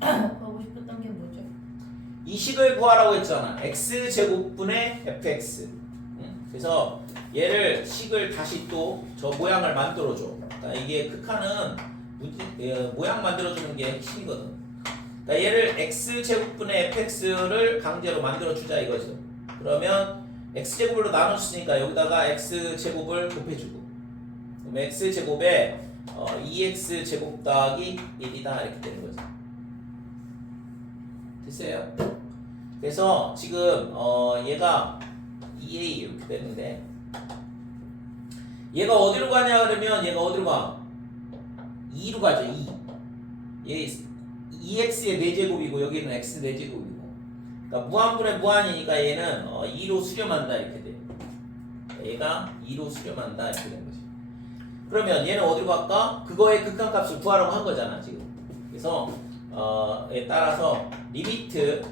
하고 싶었던 게 뭐죠? 이 식을 구하라고 했잖아. x제곱분의 fx. 그래서 얘를 식을 다시 또 저 모양을 만들어줘. 그러니까 이게 극한은 모양 만들어주는 게 핵심이거든. 그러니까 얘를 x제곱분의 fx를 강제로 만들어주자 이거죠. 그러면 x제곱으로 나눠줬으니까 여기다가 x제곱을 곱해주고 그럼 x제곱에 2x제곱 더하기 1이다 이렇게 되는 거죠. 됐어요? 그래서 지금 얘가 2a 이렇게 되는데 얘가 어디로 가냐 그러면 얘가 어디로 가? 2로 가죠. 2. 얘 2x의 4제곱이고 여기는 x 4제곱이고 그러니까 무한분의 무한이니까 얘는 2로 수렴한다 이렇게 돼. 얘가 2로 수렴한다 이렇게 된 거지. 그러면 얘는 어디로 갈까? 그거의 극한값을 구하라고 한 거잖아 지금. 그래서 에 따라서 리미트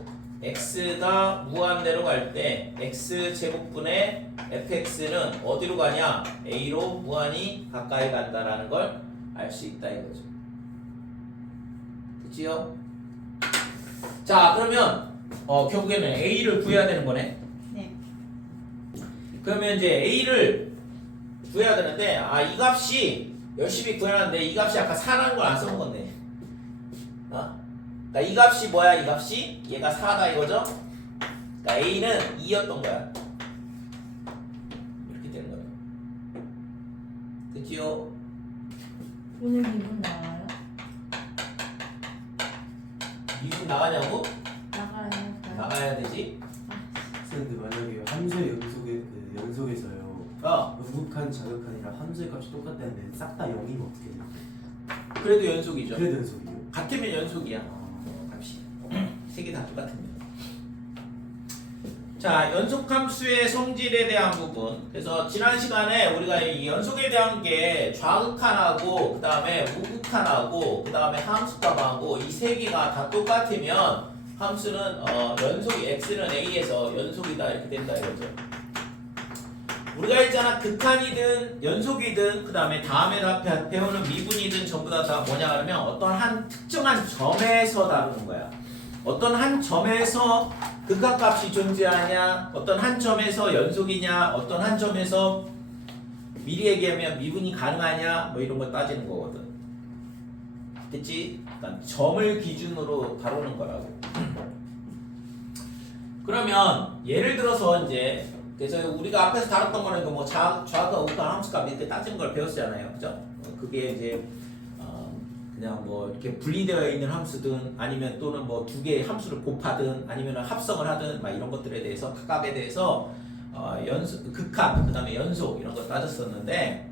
x가 무한대로 갈 때 x 제곱분의 fx는 어디로 가냐? a로 무한히 가까이 간다라는 걸 알 수 있다 이거죠. 그치요? 자 그러면 결국에는 a를 구해야 되는 거네. 네. 그러면 이제 a를 구해야 되는데 이 값이 열심히 구해놨는데 이 값이 아까 4라는 걸 안 써먹었네. 그러니까 이 값이 뭐야? 이 값이 얘가 4다 이거죠? 그러니까 a는 2였던 거야. 이렇게 되는 거예요. 그치요? 오늘 기분 나와요? 미분 나가냐고? 나가야 할까요? 나가야 되지. 근데 만약에 함수의 연속에서요. 우극한 자극한이랑 함수의 값이 똑같다는데 싹 다 0이면 어떻게 돼요? 그래도 연속이죠. 그래도 연속이요? 같으면 연속이야. 값이. 세 개 다 똑같으면. 자, 연속함수의 성질에 대한 부분. 그래서 지난 시간에 우리가 이 연속에 대한 게 좌극한하고 그다음에 우극한하고 그다음에 함수값하고 이 세 개가 다 똑같으면 함수는 연속이 x는 a에서 연속이다 이렇게 된다 이거죠. 우리가 있잖아 극한이든 연속이든 그다음에 다음에 배우는 미분이든 전부 다 뭐냐 그러면 어떤 한 특정한 점에서 다루는 거야. 어떤 한 점에서 극한값이 존재하냐, 어떤 한 점에서 연속이냐, 어떤 한 점에서 미리 얘기하면 미분이 가능하냐, 뭐 이런 거 따지는 거거든. 됐지? 그러니까 점을 기준으로 다루는 거라고. 그러면 예를 들어서 이제 그래서 우리가 앞에서 다뤘던 거는 뭐 좌극과 우극한 함수값 이렇게 따지는 걸 배웠잖아요, 그죠? 그게 이제 그냥 뭐 이렇게 분리되어 있는 함수든 아니면 또는 뭐 두 개의 함수를 곱하든 아니면 합성을 하든 막 이런 것들에 대해서 각각에 대해서 극한 그다음에 연속 이런 거 따졌었는데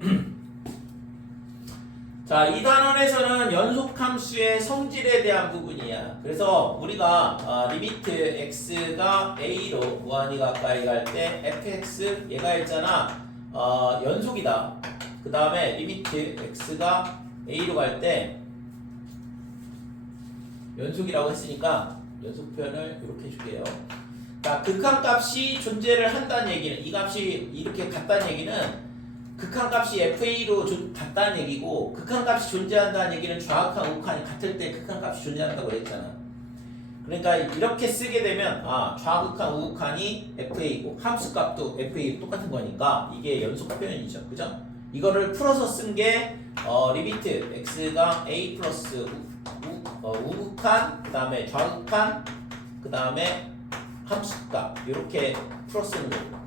자, 이 단원에서는 연속함수의 성질에 대한 부분이야. 그래서 우리가 리미트 x가 a로 무한히 가까이 갈 때 fx 얘가 있잖아 연속이다. 그 다음에 리미트 x가 a로 갈 때 연속이라고 했으니까 연속 표현을 이렇게 해줄게요. 자, 극한값이 존재를 한다는 얘기는 이 값이 이렇게 같다는 얘기는 극한값이 fa로 같다는 얘기고 극한값이 존재한다는 얘기는 좌극한 우극한이 같을 때 극한값이 존재한다고 했잖아. 그러니까 이렇게 쓰게 되면 좌극한 우극한이 fa고 함수값도 fa로 똑같은 거니까 이게 연속 표현이죠. 그죠? 이거를 풀어서 쓴 게 리미트 x가 a 플러스 우극한 그 다음에 좌극한 그 다음에 함수값 이렇게 풀어 쓰는 거고.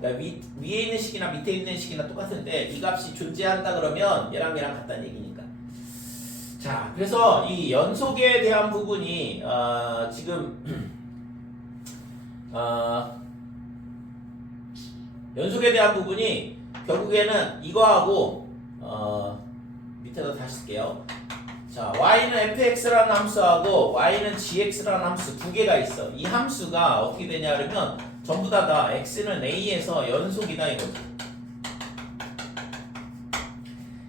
그러니까 위에 있는 식이나 밑에 있는 식이나 똑같은데 이 값이 존재한다 그러면 얘랑 같다는 얘기니까. 자, 그래서 이 연속에 대한 부분이 지금 연속에 대한 부분이 결국에는 이거하고 밑에다 다시 쓸게요. 자, y는 fx라는 함수하고 y는 gx라는 함수 두 개가 있어. 이 함수가 어떻게 되냐 그러면 전부 다 x는 a에서 연속이다 이거죠.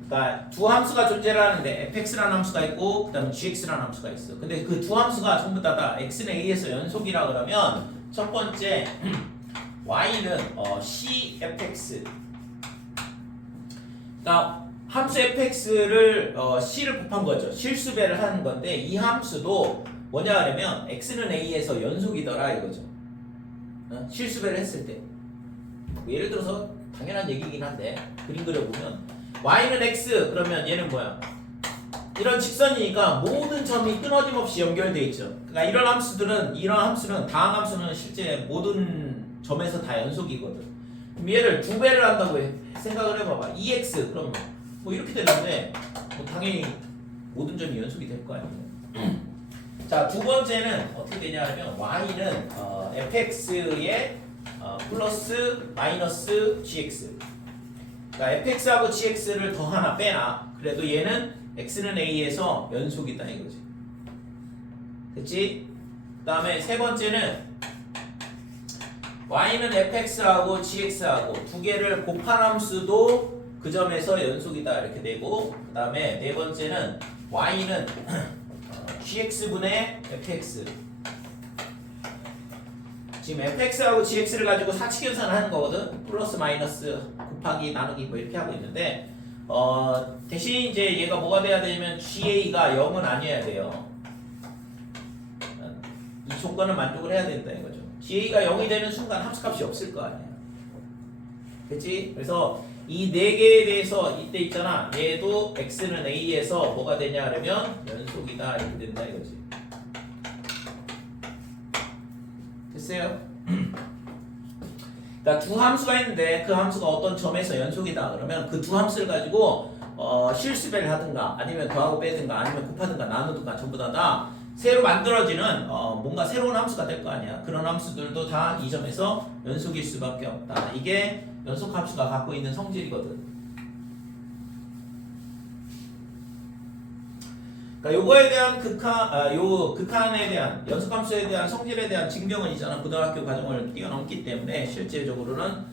그러니까 두 함수가 존재를 하는데 fx라는 함수가 있고 그다음에 gx라는 함수가 있어. 근데 그 두 함수가 전부 다 x는 a에서 연속이라 그러면 첫 번째 y는 cfx. 그러니까 함수 fx를 c를 곱한 거죠. 실수배를 하는 건데 이 함수도 뭐냐 하면 x는 a에서 연속이더라 이거죠. 실수배를 했을 때 예를 들어서 당연한 얘기긴 한데 그림 그려보면 y는 x 그러면 얘는 뭐야? 이런 직선이니까 모든 점이 끊어짐없이 연결돼 있죠. 그러니까 이런 함수는 다항 함수는 실제 모든 점에서 다 연속이거든. 그럼 얘를 두 배를 한다고 생각을 해봐봐. 2x 그러면 뭐 이렇게 되는데 뭐 당연히 모든 점이 연속이 될 거 아니에요. 자, 두 번째는 어떻게 되냐 하면 y는 fx의 플러스 마이너스 gx. 그러니까 fx하고 gx를 더 하나 빼놔. 그래도 얘는 x는 a에서 연속이다 이거지. 됐지? 그 다음에 세 번째는 y는 fx하고 gx하고 두 개를 곱한 함수도 그 점에서 연속이다 이렇게 되고 그 다음에 네 번째는 y는 gx분의 fx. 지금 fx하고 gx를 가지고 사칙 연산을 하는 거거든. 플러스 마이너스 곱하기 나누기 뭐 이렇게 하고 있는데 대신 이제 얘가 뭐가 돼야 되냐면 ga가 0은 아니어야 돼요. 이 조건을 만족을 해야 된다 이거죠. ga가 0이 되는 순간 함수값이 없을 거 아니야. 그치? 그래서 이 네 개에 대해서 이때 있잖아. 얘도 x는 a에서 뭐가 되냐 그러면 연속이다 이렇게 된다 이거지. 됐어요? 그러니까 두 함수가 있는데 그 함수가 어떤 점에서 연속이다 그러면 그 두 함수를 가지고 실수배를 하든가 아니면 더하고 빼든가 아니면 곱하든가 나누든가 전부 다 새로 만들어지는 뭔가 새로운 함수가 될 거 아니야. 그런 함수들도 다 이 점에서 연속일 수밖에 없다. 이게 연속 함수가 갖고 있는 성질이거든. 그러니까 요거에 대한 극한에 대한 연속 함수에 대한 성질에 대한 증명은 있잖아. 고등학교 과정을 뛰어넘기 때문에 실제적으로는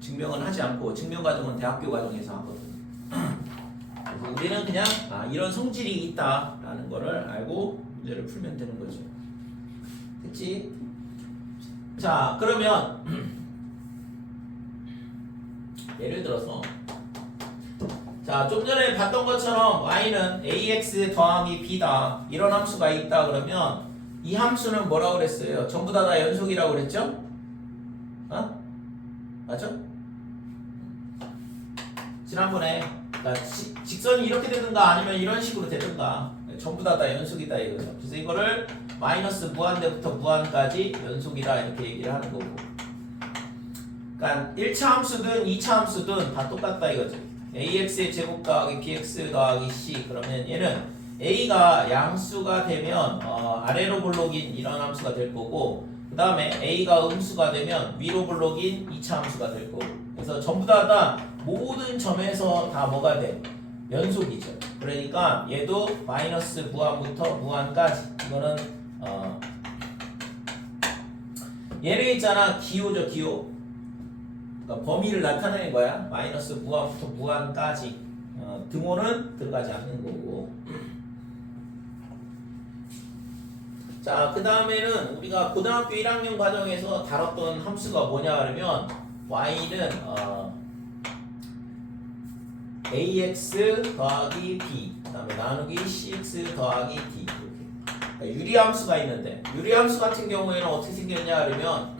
증명은 하지 않고 증명 과정은 대학교 과정에서 하거든. 그래서 우리는 그냥 이런 성질이 있다라는 거를 알고 문제를 풀면 되는 거죠. 됐지? 자, 그러면 예를 들어서 자, 좀 전에 봤던 것처럼 y는 ax 더하기 b다 이런 함수가 있다 그러면 이 함수는 뭐라고 그랬어요? 전부 다 연속이라고 그랬죠? 맞죠? 지난번에 그러니까 직선이 이렇게 되든가 아니면 이런 식으로 되든가 전부 다 연속이다 이거죠. 그래서 이거를 마이너스 무한대부터 무한까지 연속이다 이렇게 얘기를 하는 거고, 그러니까 1차 함수든 2차 함수든 다 똑같다 이거죠. ax의 제곱 더하기 bx 더하기 c 그러면 얘는 a가 양수가 되면 아래로 볼록인 이런 함수가 될 거고, 그 다음에 a가 음수가 되면 위로 볼록인 2차 함수가 될 거고, 그래서 전부 다 모든 점에서 다 뭐가 돼? 연속이죠. 그러니까 얘도 마이너스 무한부터 무한까지 이거는 얘를 있잖아 기호죠 기호. 그러니까 범위를 나타내는 거야. 마이너스 무한부터 무한까지 등호는 들어가지 않는 거고. 자, 그 다음에는 우리가 고등학교 1학년 과정에서 다뤘던 함수가 뭐냐 그러면 y는 ax 더하기 b 그 다음에 나누기 cx 더하기 d 이렇게. 그러니까 유리함수가 있는데 유리함수 같은 경우에는 어떻게 생겼냐 그러면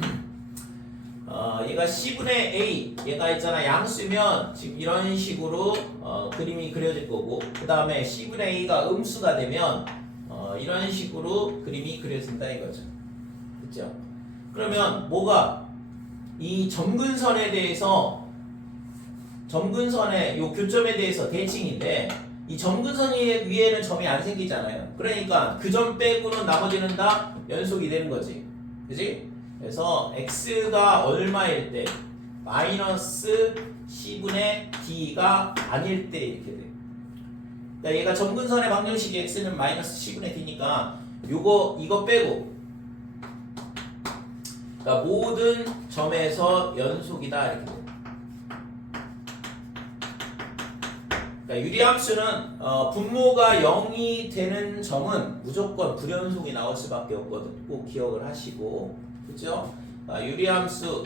얘가 c분의 a 얘가 있잖아 양수면 지금 이런 식으로 그림이 그려질 거고, 그 다음에 c분의 a가 음수가 되면 이런 식으로 그림이 그려진다 이거죠. 그렇죠? 그러면 뭐가 이 점근선에 대해서 점근선의 요 교점에 대해서 대칭인데 이 점근선 위에는 점이 안 생기잖아요. 그러니까 그 점 빼고는 나머지는 다 연속이 되는 거지. 그지? 그래서 x가 얼마일 때 마이너스 c분의 d가 아닐 때 이렇게 돼. 그러니까 얘가 점근선의 방정식이 x는 마이너스 c분의 d니까 이거 빼고 그러니까 모든 점에서 연속이다 이렇게 돼. 그러니까 유리함수는 분모가 0이 되는 점은 무조건 불연속이 나올 수밖에 없거든. 꼭 기억을 하시고, 그렇죠? 유리함수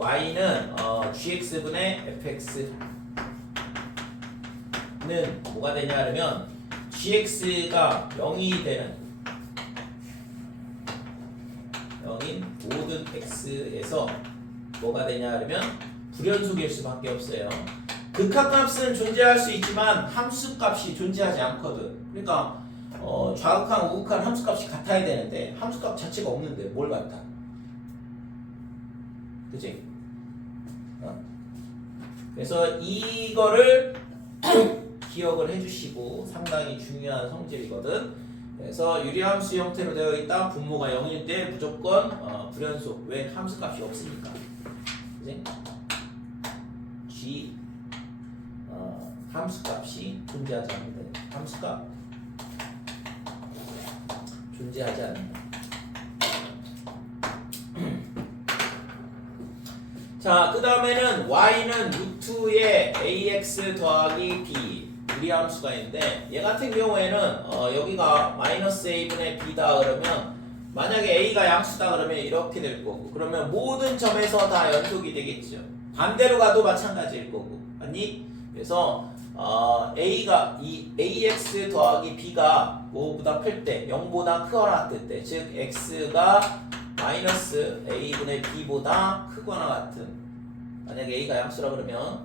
y는 gx분의 fx는 뭐가 되냐 하면 gx가 0이 되는 0인 모든 x에서 뭐가 되냐 하면 불연속일 수밖에 없어요. 극한값은 존재할 수 있지만 함수값이 존재하지 않거든. 그러니까 좌극한 우극한 함수값이 같아야 되는데 함수값 자체가 없는데 뭘 같아? 그치? 그래서 이거를 꼭 기억을 해주시고 상당히 중요한 성질이거든. 그래서 유리함수 형태로 되어 있다. 분모가 0일 때 무조건 불연속. 왜? 함수값이 없으니까. 그치? g 함수값이 존재하지 않는다. 함수값 존재하지 않는다. 자, 그 다음에는 y는 루트의 ax 더하기 b 유리함수가 있는데 얘 같은 경우에는 여기가 마이너스 a분의 b다 그러면 만약에 a가 양수다 그러면 이렇게 될 거고 그러면 모든 점에서 다 연속이 되겠죠. 반대로 가도 마찬가지일 거고 아니? 그래서 a가 이 ax 더하기 b가 뭐보다 클 때 0보다 크거나 같을 때 즉 x가 마이너스 a분의 b보다 크거나 같은 만약에 a가 양수라 그러면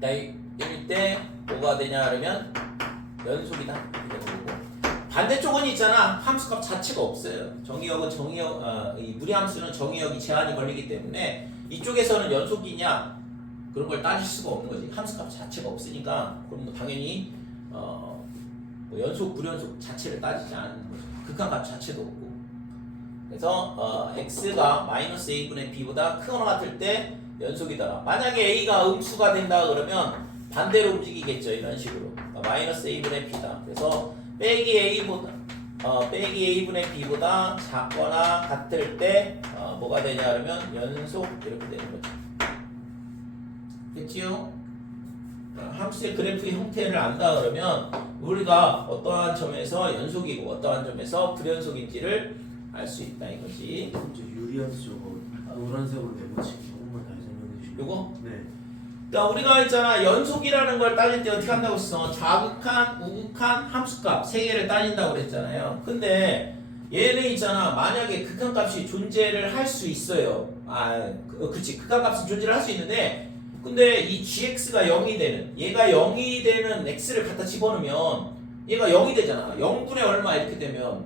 이럴 때 뭐가 되냐 그러면 연속이다 이렇게 보고 반대쪽은 있잖아 함수값 자체가 없어요. 정의역은 이 무리함수는 정의역이 제한이 걸리기 때문에 이쪽에서는 연속이냐 그런 걸 따질 수가 없는 거지. 함수값 자체가 없으니까 그럼 당연히 뭐 연속 불연속 자체를 따지지 않는 거죠. 극한값 자체도 없고 그래서 x가 마이너스 a분의 b보다 크거나 같을 때 연속이더라. 만약에 a가 음수가 된다 그러면 반대로 움직이겠죠. 이런 식으로 마이너스 a분의 b다. 그래서 빼기 a분의 b보다 작거나 같을 때 뭐가 되냐 그러면 연속 이렇게 되는 거죠. 됐지요? 함수의 그래프의 형태를 안다 그러면 우리가 어떠한 점에서 연속이고 어떠한 점에서 불연속인지를 알 수 있다 이거지. 저 유리함수 저거 노란색으로 내보치기 조금만 다시 설명해 주시면. 요거? 네. 그러니까 우리가 있잖아 연속이라는 걸 따질 때 어떻게 한다고 했어? 좌극한, 우극한 함수값 세 개를 따진다고 그랬잖아요. 근데 얘는 있잖아 만약에 극한값이 존재를 할 수 있어요. 그치 극한값이 존재를 할 수 있는데 근데 이 gx가 0이 되는 얘가 0이 되는 x를 갖다 집어넣으면 얘가 0이 되잖아. 0분의 얼마 이렇게 되면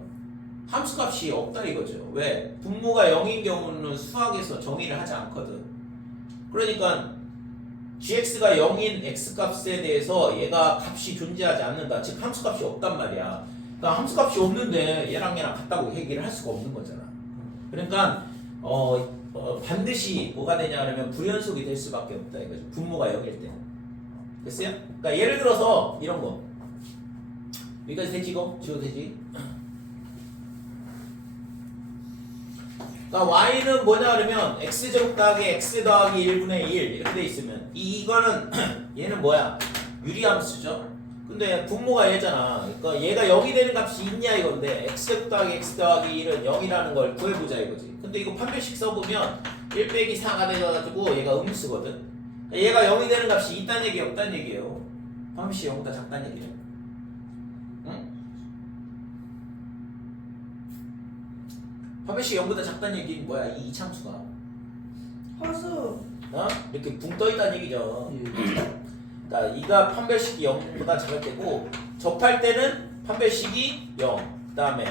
함수값이 없다 이거죠. 왜? 분모가 0인 경우는 수학에서 정의를 하지 않거든. 그러니까 gx가 0인 x값에 대해서 얘가 값이 존재하지 않는다. 즉 함수값이 없단 말이야. 그러니까 함수값이 없는데 얘랑 같다고 얘기를 할 수가 없는 거잖아. 그러니까 반드시 뭐가 되냐 그러면 불연속이 될 수밖에 없다 이거죠. 분모가 0일 때. 됐어요? 그러니까 예를 들어서 이런 거. 여기까지 되지 이거? 지워도 되지? 그러니까 y는 뭐냐 그러면 x제곱 더하기 x 더하기 1분의 1 이렇게 돼 있으면 이거는 얘는 뭐야? 유리함수죠. 근데 분모가 얘잖아. 그러니까 얘가 0이 되는 값이 있냐 이건데 x제곱 더하기 x 더하기 1은 0이라는 걸 구해보자 이거지. 근데 이거 판별식 써보면 1 빼기 4가 돼가지고 얘가 음수거든. 얘가 0이 되는 값이 있다는 얘기예요 없다는 얘기예요? 판별식 0보다 작다는 얘기예요. 응? 판별식 0보다 작다는 얘기는 뭐야? 이 이참수가 허수. 이렇게 붕 떠있다는 얘기죠. 예. 그러니까 이가 판별식이 0보다 작을 때고 접할 때는 판별식이 0. 그 다음에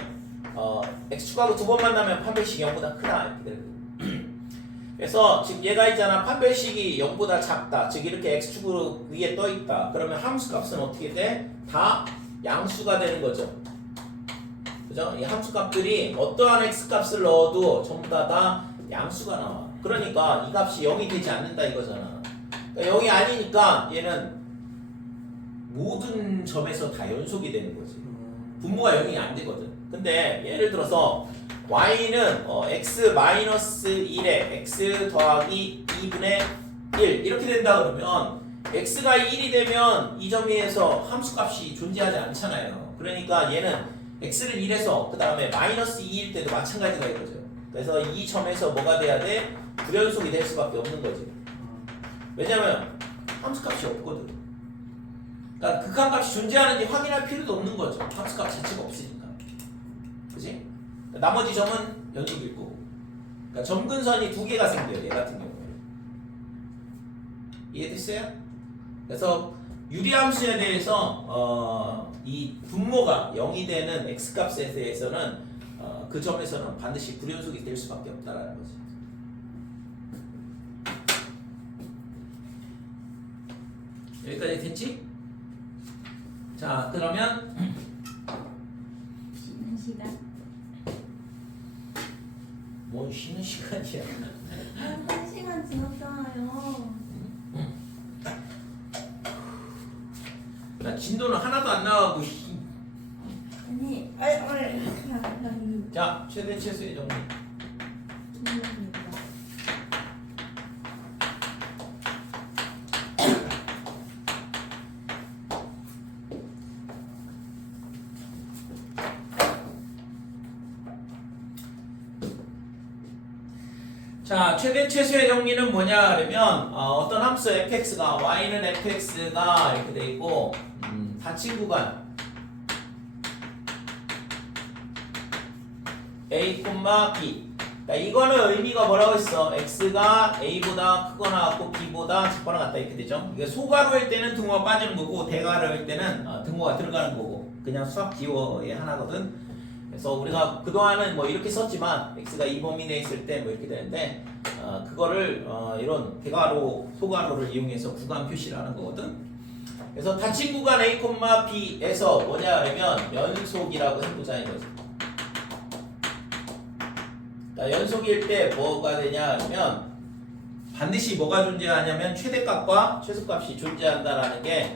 x축하고 두 번 만나면 판별식이 0보다 크다 이렇게 되거든요. 그래서 지금 얘가 있잖아 판별식이 0보다 작다. 즉 이렇게 x축으로 위에 떠있다. 그러면 함수값은 어떻게 돼? 다 양수가 되는 거죠. 그죠? 이 함수값들이 어떠한 x값을 넣어도 전부 다 양수가 나와. 그러니까 이 값이 0이 되지 않는다 이거잖아. 그러니까 0이 아니니까 얘는 모든 점에서 다 연속이 되는 거지. 분모가 0이 안 되거든. 근데 예를 들어서 y는 x-1에 x 더하기 2분의 1 이렇게 된다 그러면 x가 1이 되면 이 점에서 함수값이 존재하지 않잖아요. 그러니까 얘는 x를 1에서 그 다음에 마이너스 2일 때도 마찬가지가 이거죠. 그래서 이 점에서 뭐가 돼야 돼? 불연속이 될 수밖에 없는 거지. 왜냐면 함수값이 없거든. 그러니까 극한값이 존재하는지 확인할 필요도 없는 거죠. 함수값 자체가 없으니까. 그치? 나머지 점은 연속일 거고. 그러니까 점근선이 두 개가 생겨요. 얘 같은 경우에. 이해됐어요? 그래서 유리함수에 대해서 이 분모가 0이 되는 x값에 대해서는 그 점에서는 반드시 불연속이 될 수밖에 없다라는 거죠. 여기까지 됐지? 자 그러면 쉬는 시간. 뭔 쉬는 시간이야. 1시간 지났잖아요. 나 진도는 하나도 안 나가고. 아니, 자 최대 최소의 정리. 자, 최대 최소의 정리는 뭐냐 그러면 어떤 함수 fx가 y는 fx가 이렇게 돼 있고 닫힌 구간 a, b. 자, 이거는 의미가 뭐라고 했어? x가 a보다 크거나 같고 b보다 작거나 같다 이렇게 되죠. 이게 소가로일 때는 등호가 빠지는 거고 대가로일 때는 등호가 들어가는 거고 그냥 수학 기호의 하나거든. 그래서 우리가 그동안은 뭐 이렇게 썼지만 x가 이 범위 내에 있을 때 뭐 이렇게 되는데 그거를 이런 대가로 소가로를 이용해서 구간 표시를 하는 거거든. 그래서 닫힌 구간 a, b에서 뭐냐 그러면 연속이라고 해보자 이거지. 자, 연속일 때 뭐가 되냐 그러면 반드시 뭐가 존재하냐면 최대값과 최소값이 존재한다라는 게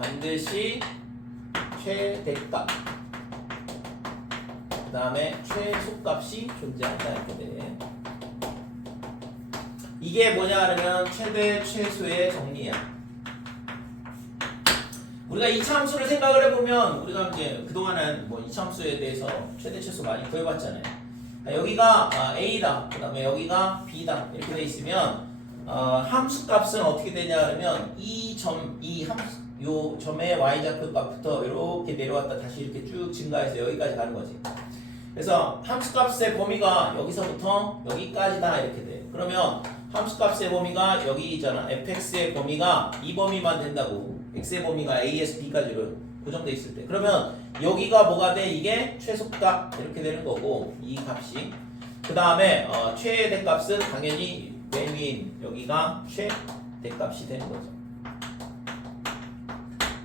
반드시 최대값 그 다음에 최소값이 존재한다 이렇게 돼. 이게 뭐냐 그러면 최대 최소의 정리야. 우리가 이차 함수를 생각을 해보면 우리가 이제 그동안은 뭐 이차 함수에 대해서 최대 최소 많이 구해봤잖아요. 여기가 a다 그 다음에 여기가 b다 이렇게 돼 있으면 함수 값은 어떻게 되냐 그러면 이 함수 요 점의 y좌표 값부터 이렇게 내려왔다 다시 이렇게 쭉 증가해서 여기까지 가는 거지. 그래서 함수값의 범위가 여기서부터 여기까지다 이렇게 돼. 그러면 함수값의 범위가 여기 있잖아. fx의 범위가 이 범위만 된다고. x의 범위가 a에서 b까지로 고정돼 있을 때. 그러면 여기가 뭐가 돼? 이게 최소값 이렇게 되는 거고 이 값이. 그 다음에 최대값은 당연히 맨 위인 여기가 최대값이 되는 거죠.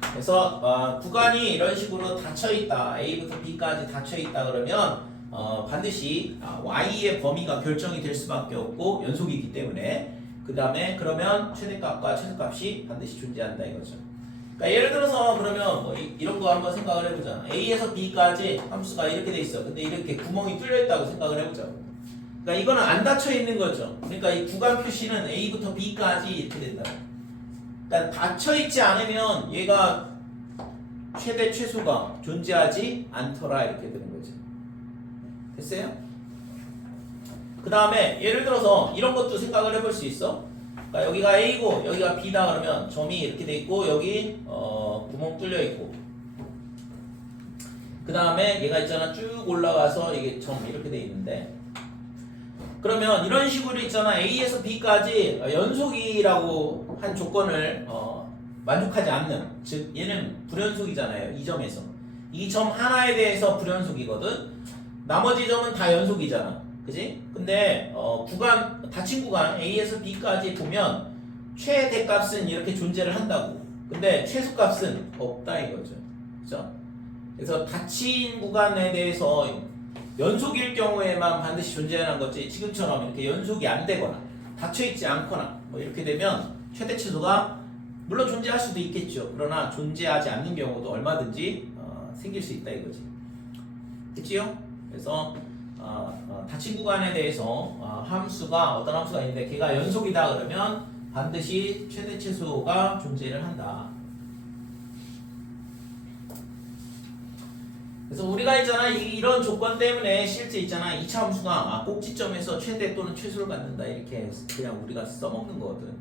그래서 구간이 이런 식으로 닫혀있다 A부터 B까지 닫혀있다 그러면 반드시 Y의 범위가 결정이 될 수밖에 없고 연속이기 때문에 그 다음에 그러면 최대값과 최소값이 반드시 존재한다 이거죠. 그러니까 예를 들어서 그러면 뭐 이런 거 한번 생각을 해보자. A에서 B까지 함수가 이렇게 돼 있어. 근데 이렇게 구멍이 뚫려 있다고 생각을 해보자. 그러니까 이거는 안 닫혀 있는 거죠. 그러니까 이 구간 표시는 A부터 B까지 이렇게 된다. 그러니까 닫혀있지 않으면 얘가 최대 최소가 존재하지 않더라 이렇게 되는 거죠. 됐어요? 그 다음에 예를 들어서 이런 것도 생각을 해볼 수 있어. 그러니까 여기가 A고 여기가 B다 그러면 점이 이렇게 돼 있고 여기 구멍 뚫려 있고 그 다음에 얘가 있잖아 쭉 올라가서 이게 점 이렇게 돼 있는데 그러면 이런 식으로 있잖아 A에서 B까지 연속이라고 한 조건을 만족하지 않는 즉 얘는 불연속이잖아요. 이 점에서 이 점 하나에 대해서 불연속이거든. 나머지 점은 다 연속이잖아. 그지? 근데 구간 닫힌 구간 A에서 B까지 보면 최대값은 이렇게 존재를 한다고. 근데 최소값은 없다 이거죠. 그죠? 그래서 닫힌 구간에 대해서 연속일 경우에만 반드시 존재하는 거지 지금처럼 이렇게 연속이 안 되거나 닫혀있지 않거나 뭐 이렇게 되면 최대 최소가 물론 존재할 수도 있겠죠. 그러나 존재하지 않는 경우도 얼마든지 생길 수 있다 이거지. 됐지요? 그래서 닫힌 구간에 대해서 함수가 어떤 함수가 있는데 걔가 연속이다 그러면 반드시 최대 최소가 존재를 한다. 그래서 우리가 있잖아 이런 조건 때문에 실제 있잖아 2차 함수가 꼭지점에서 최대 또는 최소를 갖는다 이렇게 그냥 우리가 써먹는 거거든.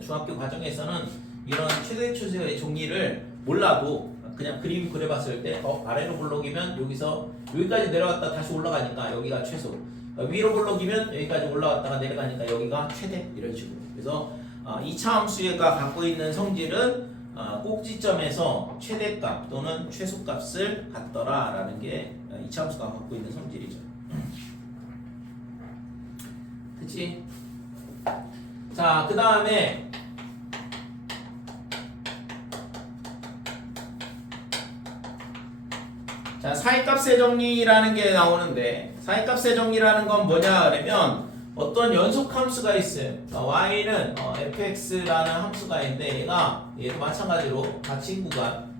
중학교 과정에서는 이런 최대 최소의 종리를 몰라도 그냥 그림 그려봤을 때 아래로 볼록이면 여기서 여기까지 내려갔다 다시 올라가니까 여기가 최소, 위로 볼록이면 여기까지 올라갔다가 내려가니까 여기가 최대 이런 식으로. 그래서 2차 함수가 갖고 있는 성질은 꼭지점에서 최대값 또는 최소값을 갖더라 라는 게 2차 함수가 갖고 있는 성질이죠. 그치? 자, 그 다음에 자, 사이값의 정리라는 게 나오는데 사이값의 정리라는 건 뭐냐 그러면 어떤 연속 함수가 있어요. y는 fx라는 함수가 있는데 얘도 마찬가지로 닫힌 구간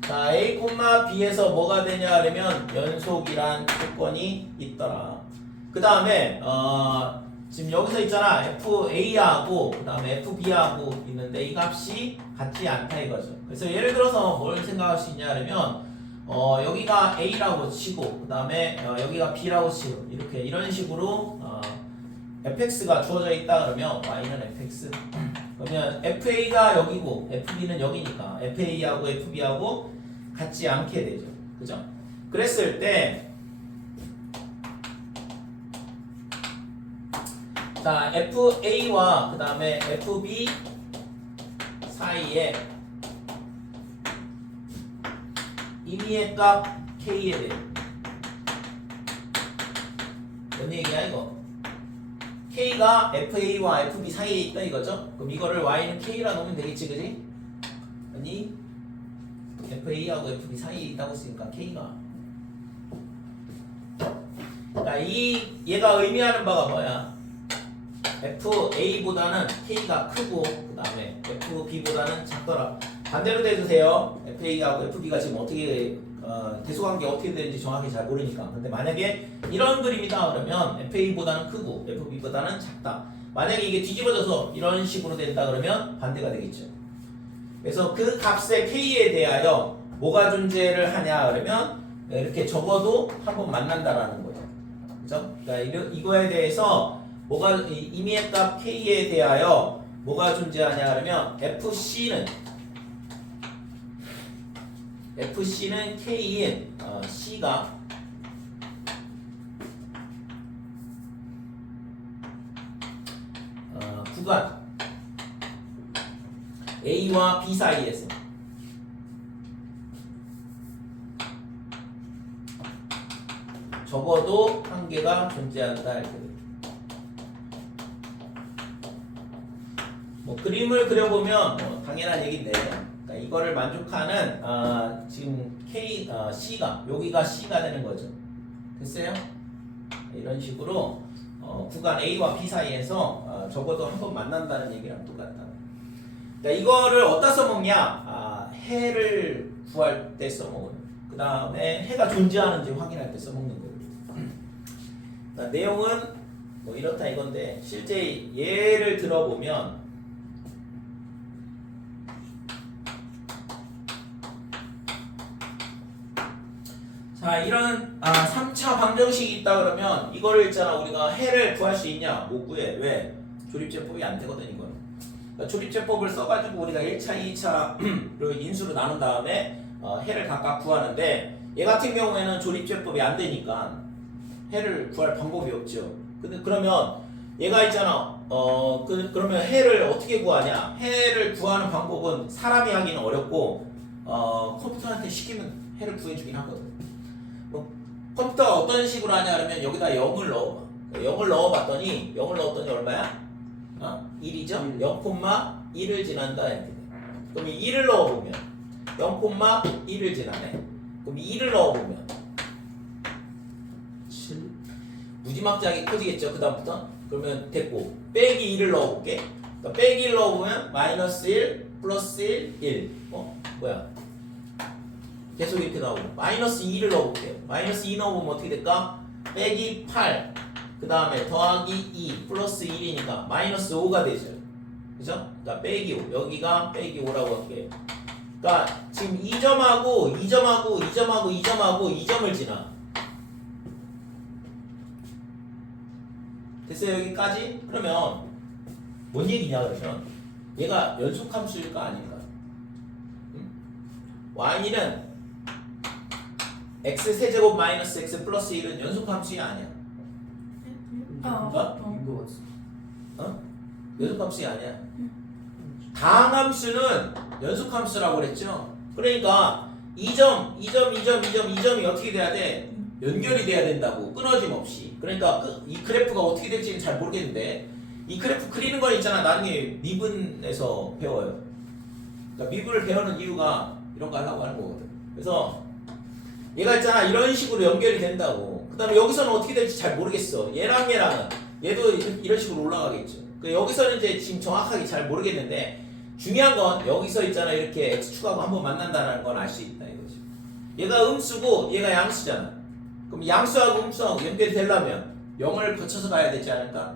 자 a, b에서 뭐가 되냐 그러면 연속이란 조건이 있더라. 그 다음에 지금 여기서 있잖아 FA하고 그 다음에 FB하고 있는데 이 값이 같지 않다 이거죠. 그래서 예를 들어서 뭘 생각할 수 있냐 그러면 여기가 A라고 치고 그 다음에 여기가 B라고 치고 이렇게 이런 식으로 fx가 주어져 있다 그러면 y는 fx 그러면 fa가 여기고 fb는 여기니까 fa하고 fb하고 같지 않게 되죠. 그죠? 그랬을 때 자, FA와 그 다음에 FB 사이에 임의의 값 K에 대해 뭔 얘기야 이거? K가 FA와 FB 사이에 있다 이거죠? 그럼 이거를 Y는 K라 놓으면 되겠지 그지? 아니 FA하고 FB 사이에 있다고 했으니까 K가 자, 얘가 의미하는 바가 뭐야? FA보다는 K가 크고 그 다음에 FB보다는 작더라. 반대로 대주세요. FA하고 FB가 지금 어떻게 대소관계 어떻게 되는지 정확히 잘 모르니까. 근데 만약에 이런 그림이다 그러면 FA보다는 크고 FB보다는 작다. 만약에 이게 뒤집어져서 이런 식으로 된다 그러면 반대가 되겠죠. 그래서 그 값의 K에 대하여 뭐가 존재를 하냐 그러면 이렇게 적어도 한번 만난다라는 거예요. 그죠? 그러니까 이거에 대해서 뭐가 임의의 값 K에 대하여 뭐가 존재하냐 그러면 FC는 K인 C가 구간 A와 B 사이에서 적어도 한 개가 존재한다 이렇게 돼요. 뭐 그림을 그려보면 뭐 당연한 얘기인데 그러니까 이거를 만족하는 지금 C가 여기가 C가 되는 거죠. 됐어요? 이런 식으로 구간 A와 B 사이에서 적어도 한 번 만난다는 얘기랑 똑같다. 그러니까 이거를 어디다 써먹냐? 해를 구할 때 써먹어요. 그 다음에 해가 존재하는지 확인할 때 써먹는 거예요. 그러니까 내용은 뭐 이렇다 이건데 실제 예를 들어보면 자, 이런 3차 방정식이 있다 그러면 이거를 있잖아 우리가 해를 구할 수 있냐? 못 구해. 왜? 조립제법이 안 되거든 이거는. 그러니까 조립제법을 써가지고 우리가 1차, 2차를 인수로 나눈 다음에 해를 각각 구하는데 얘 같은 경우에는 조립제법이 안 되니까 해를 구할 방법이 없죠. 근데 그러면 얘가 있잖아. 그러면 해를 어떻게 구하냐? 해를 구하는 방법은 사람이 하기는 어렵고 컴퓨터한테 시키면 해를 구해주긴 하거든. 컴퓨터가 어떤 식으로 하냐 그러면 여기다 0을 넣어봐. 0을 넣어봤더니 0을 넣었더니 얼마야? 1이죠? 0,1을 지난다 이렇게 돼. 그럼 2를 넣어보면 0,1을 지나네. 그럼 2를 넣어보면 7 무지막지하게 커지겠죠 그 다음부터? 그러면 됐고 빼기 2를 넣어볼게. 그러니까 빼기 1 넣어보면 마이너스 1 플러스 1 뭐야 계속 이렇게 나오고 마이너스 2를 넣어볼게요. 마이너스 2 넣어보면 어떻게 될까? 빼기 8 그 다음에 더하기 2 플러스 1이니까 마이너스 5가 되죠. 그죠? 그러니까 빼기 5 여기가 빼기 5라고 할게요. 그러니까 지금 2점하고 2점하고 2점하고 2점하고 2점을 지나. 됐어요 여기까지? 그러면 뭔 얘기냐 그러면 얘가 연속함수일까 아닌가? y는 x 세제곱 마이너스 x 플러스 1은 연속함수이 아니야. 연속함수이 아니야. 다항함수는 연속함수라고 그랬죠. 그러니까 2점, 2점, 2점, 2점, 2점이 어떻게 돼야 돼? 연결이 돼야 된다고 끊어짐 없이. 그러니까 이 그래프가 어떻게 될지는 잘 모르겠는데 이 그래프 그리는 건 있잖아 나중에 미분에서 배워요. 그러니까 미분을 배우는 이유가 이런 거 하려고 하는 거거든. 그래서 얘가 있잖아 이런 식으로 연결이 된다고. 그 다음에 여기서는 어떻게 될지 잘 모르겠어. 얘랑 얘랑은 얘도 이런 식으로 올라가겠죠. 여기서는 이제 지금 정확하게 잘 모르겠는데 중요한 건 여기서 있잖아 이렇게 x축하고 한번 만난다는 건 알 수 있다 이거지. 얘가 음수고 얘가 양수잖아. 그럼 양수하고 음수하고 연결이 되려면 0을 거쳐서 가야 되지 않을까?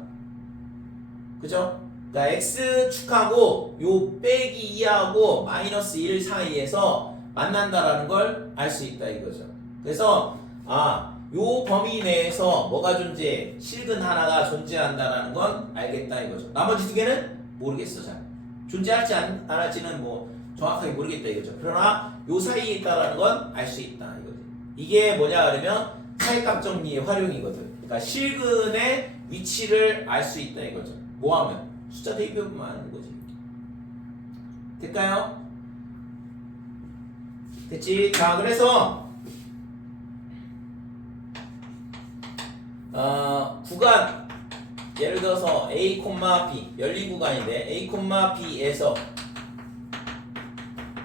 그죠? 그러니까 x축하고 요 빼기 2하고 마이너스 1 사이에서 만난다라는 걸 알 수 있다 이거죠. 그래서 요 범위 내에서 뭐가 존재해? 실근 하나가 존재한다라는 건 알겠다 이거죠. 나머지 두 개는 모르겠어 잘. 존재할지 안 할지는 뭐 정확하게 모르겠다 이거죠. 그러나 요 사이에 있다라는 건 알 수 있다 이거죠. 이게 뭐냐 그러면 사회값 정리의 활용이거든. 그러니까 실근의 위치를 알 수 있다 이거죠. 뭐 하면? 숫자 대입해보면 아는 거지. 될까요? 됐지? 자, 그래서 구간 예를 들어서 A, B 열린 구간인데 A, B에서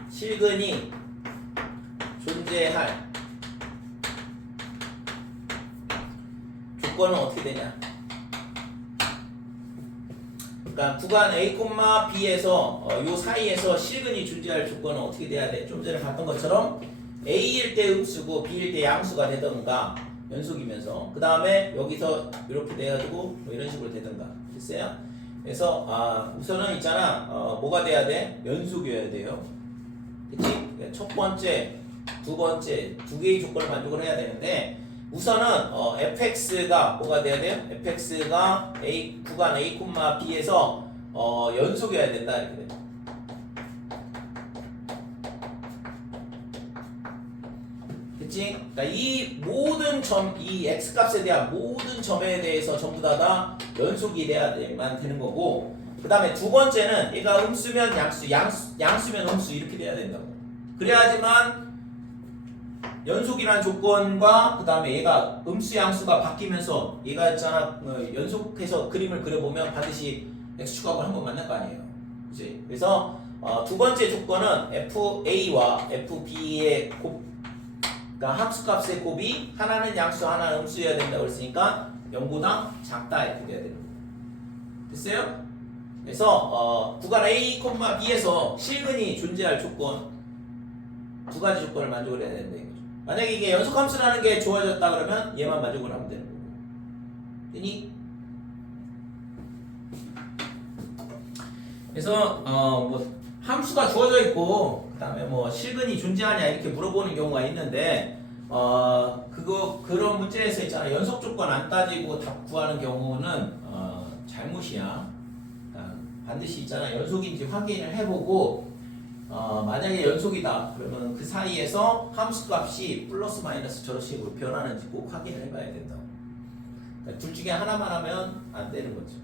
실근이 존재할 조건은 어떻게 되냐? 그러니까 구간 A, B에서 요 사이에서 실근이 존재할 조건은 어떻게 돼야 돼? 좀 전에 봤던 것처럼 A일 때 음수고 B일 때 양수가 되던가 연속이면서 그 다음에 여기서 이렇게 돼가지고 뭐 이런 식으로 되던가 됐어요? 그래서 우선은 있잖아 뭐가 돼야 돼? 연속이어야 돼요. 그치? 첫 번째, 두 번째 두 개의 조건을 만족을 해야 되는데 우선은 fx가 뭐가 돼야 돼요? fx가 구간 A, B에서 연속이어야 된다 이렇게 돼. 그치? 그러니까 이 모든 점, 이 x값에 대한 모든 점에 대해서 전부 다 연속이 돼야만 되는 거고 그 다음에 두 번째는 얘가 음수면 양수면 음수 이렇게 돼야 된다고. 그래야지만 연속이라는 조건과 그 다음에 얘가 음수 양수가 바뀌면서 얘가 있잖아 연속해서 그림을 그려보면 반드시 x축하고 한번 만날 거 아니에요. 그치? 그래서 두 번째 조건은 FA와 FB의 그러니까 함수값의 곱이 하나는 양수 하나는 음수여야 된다고 그랬으니까 0보다 작다 이렇게 돼야 되는 거예요. 됐어요? 그래서 구간 A, B에서 실근이 존재할 조건 두 가지 조건을 만족을 해야 된다 이거죠. 만약에 이게 연속함수라는 게 주어졌다 그러면 얘만 만족을 하면 되는 거고. 되니? 그래서 뭐 함수가 주어져 있고 그 다음에 뭐 실근이 존재하냐 이렇게 물어보는 경우가 있는데 그런 문제에서 있잖아 연속 조건 안 따지고 답 구하는 경우는 잘못이야. 반드시 있잖아 연속인지 확인을 해보고 만약에 연속이다 그러면 그 사이에서 함수값이 플러스 마이너스 저런 식으로 변하는지 꼭 확인을 해봐야 된다. 그러니까 둘 중에 하나만 하면 안 되는 거죠.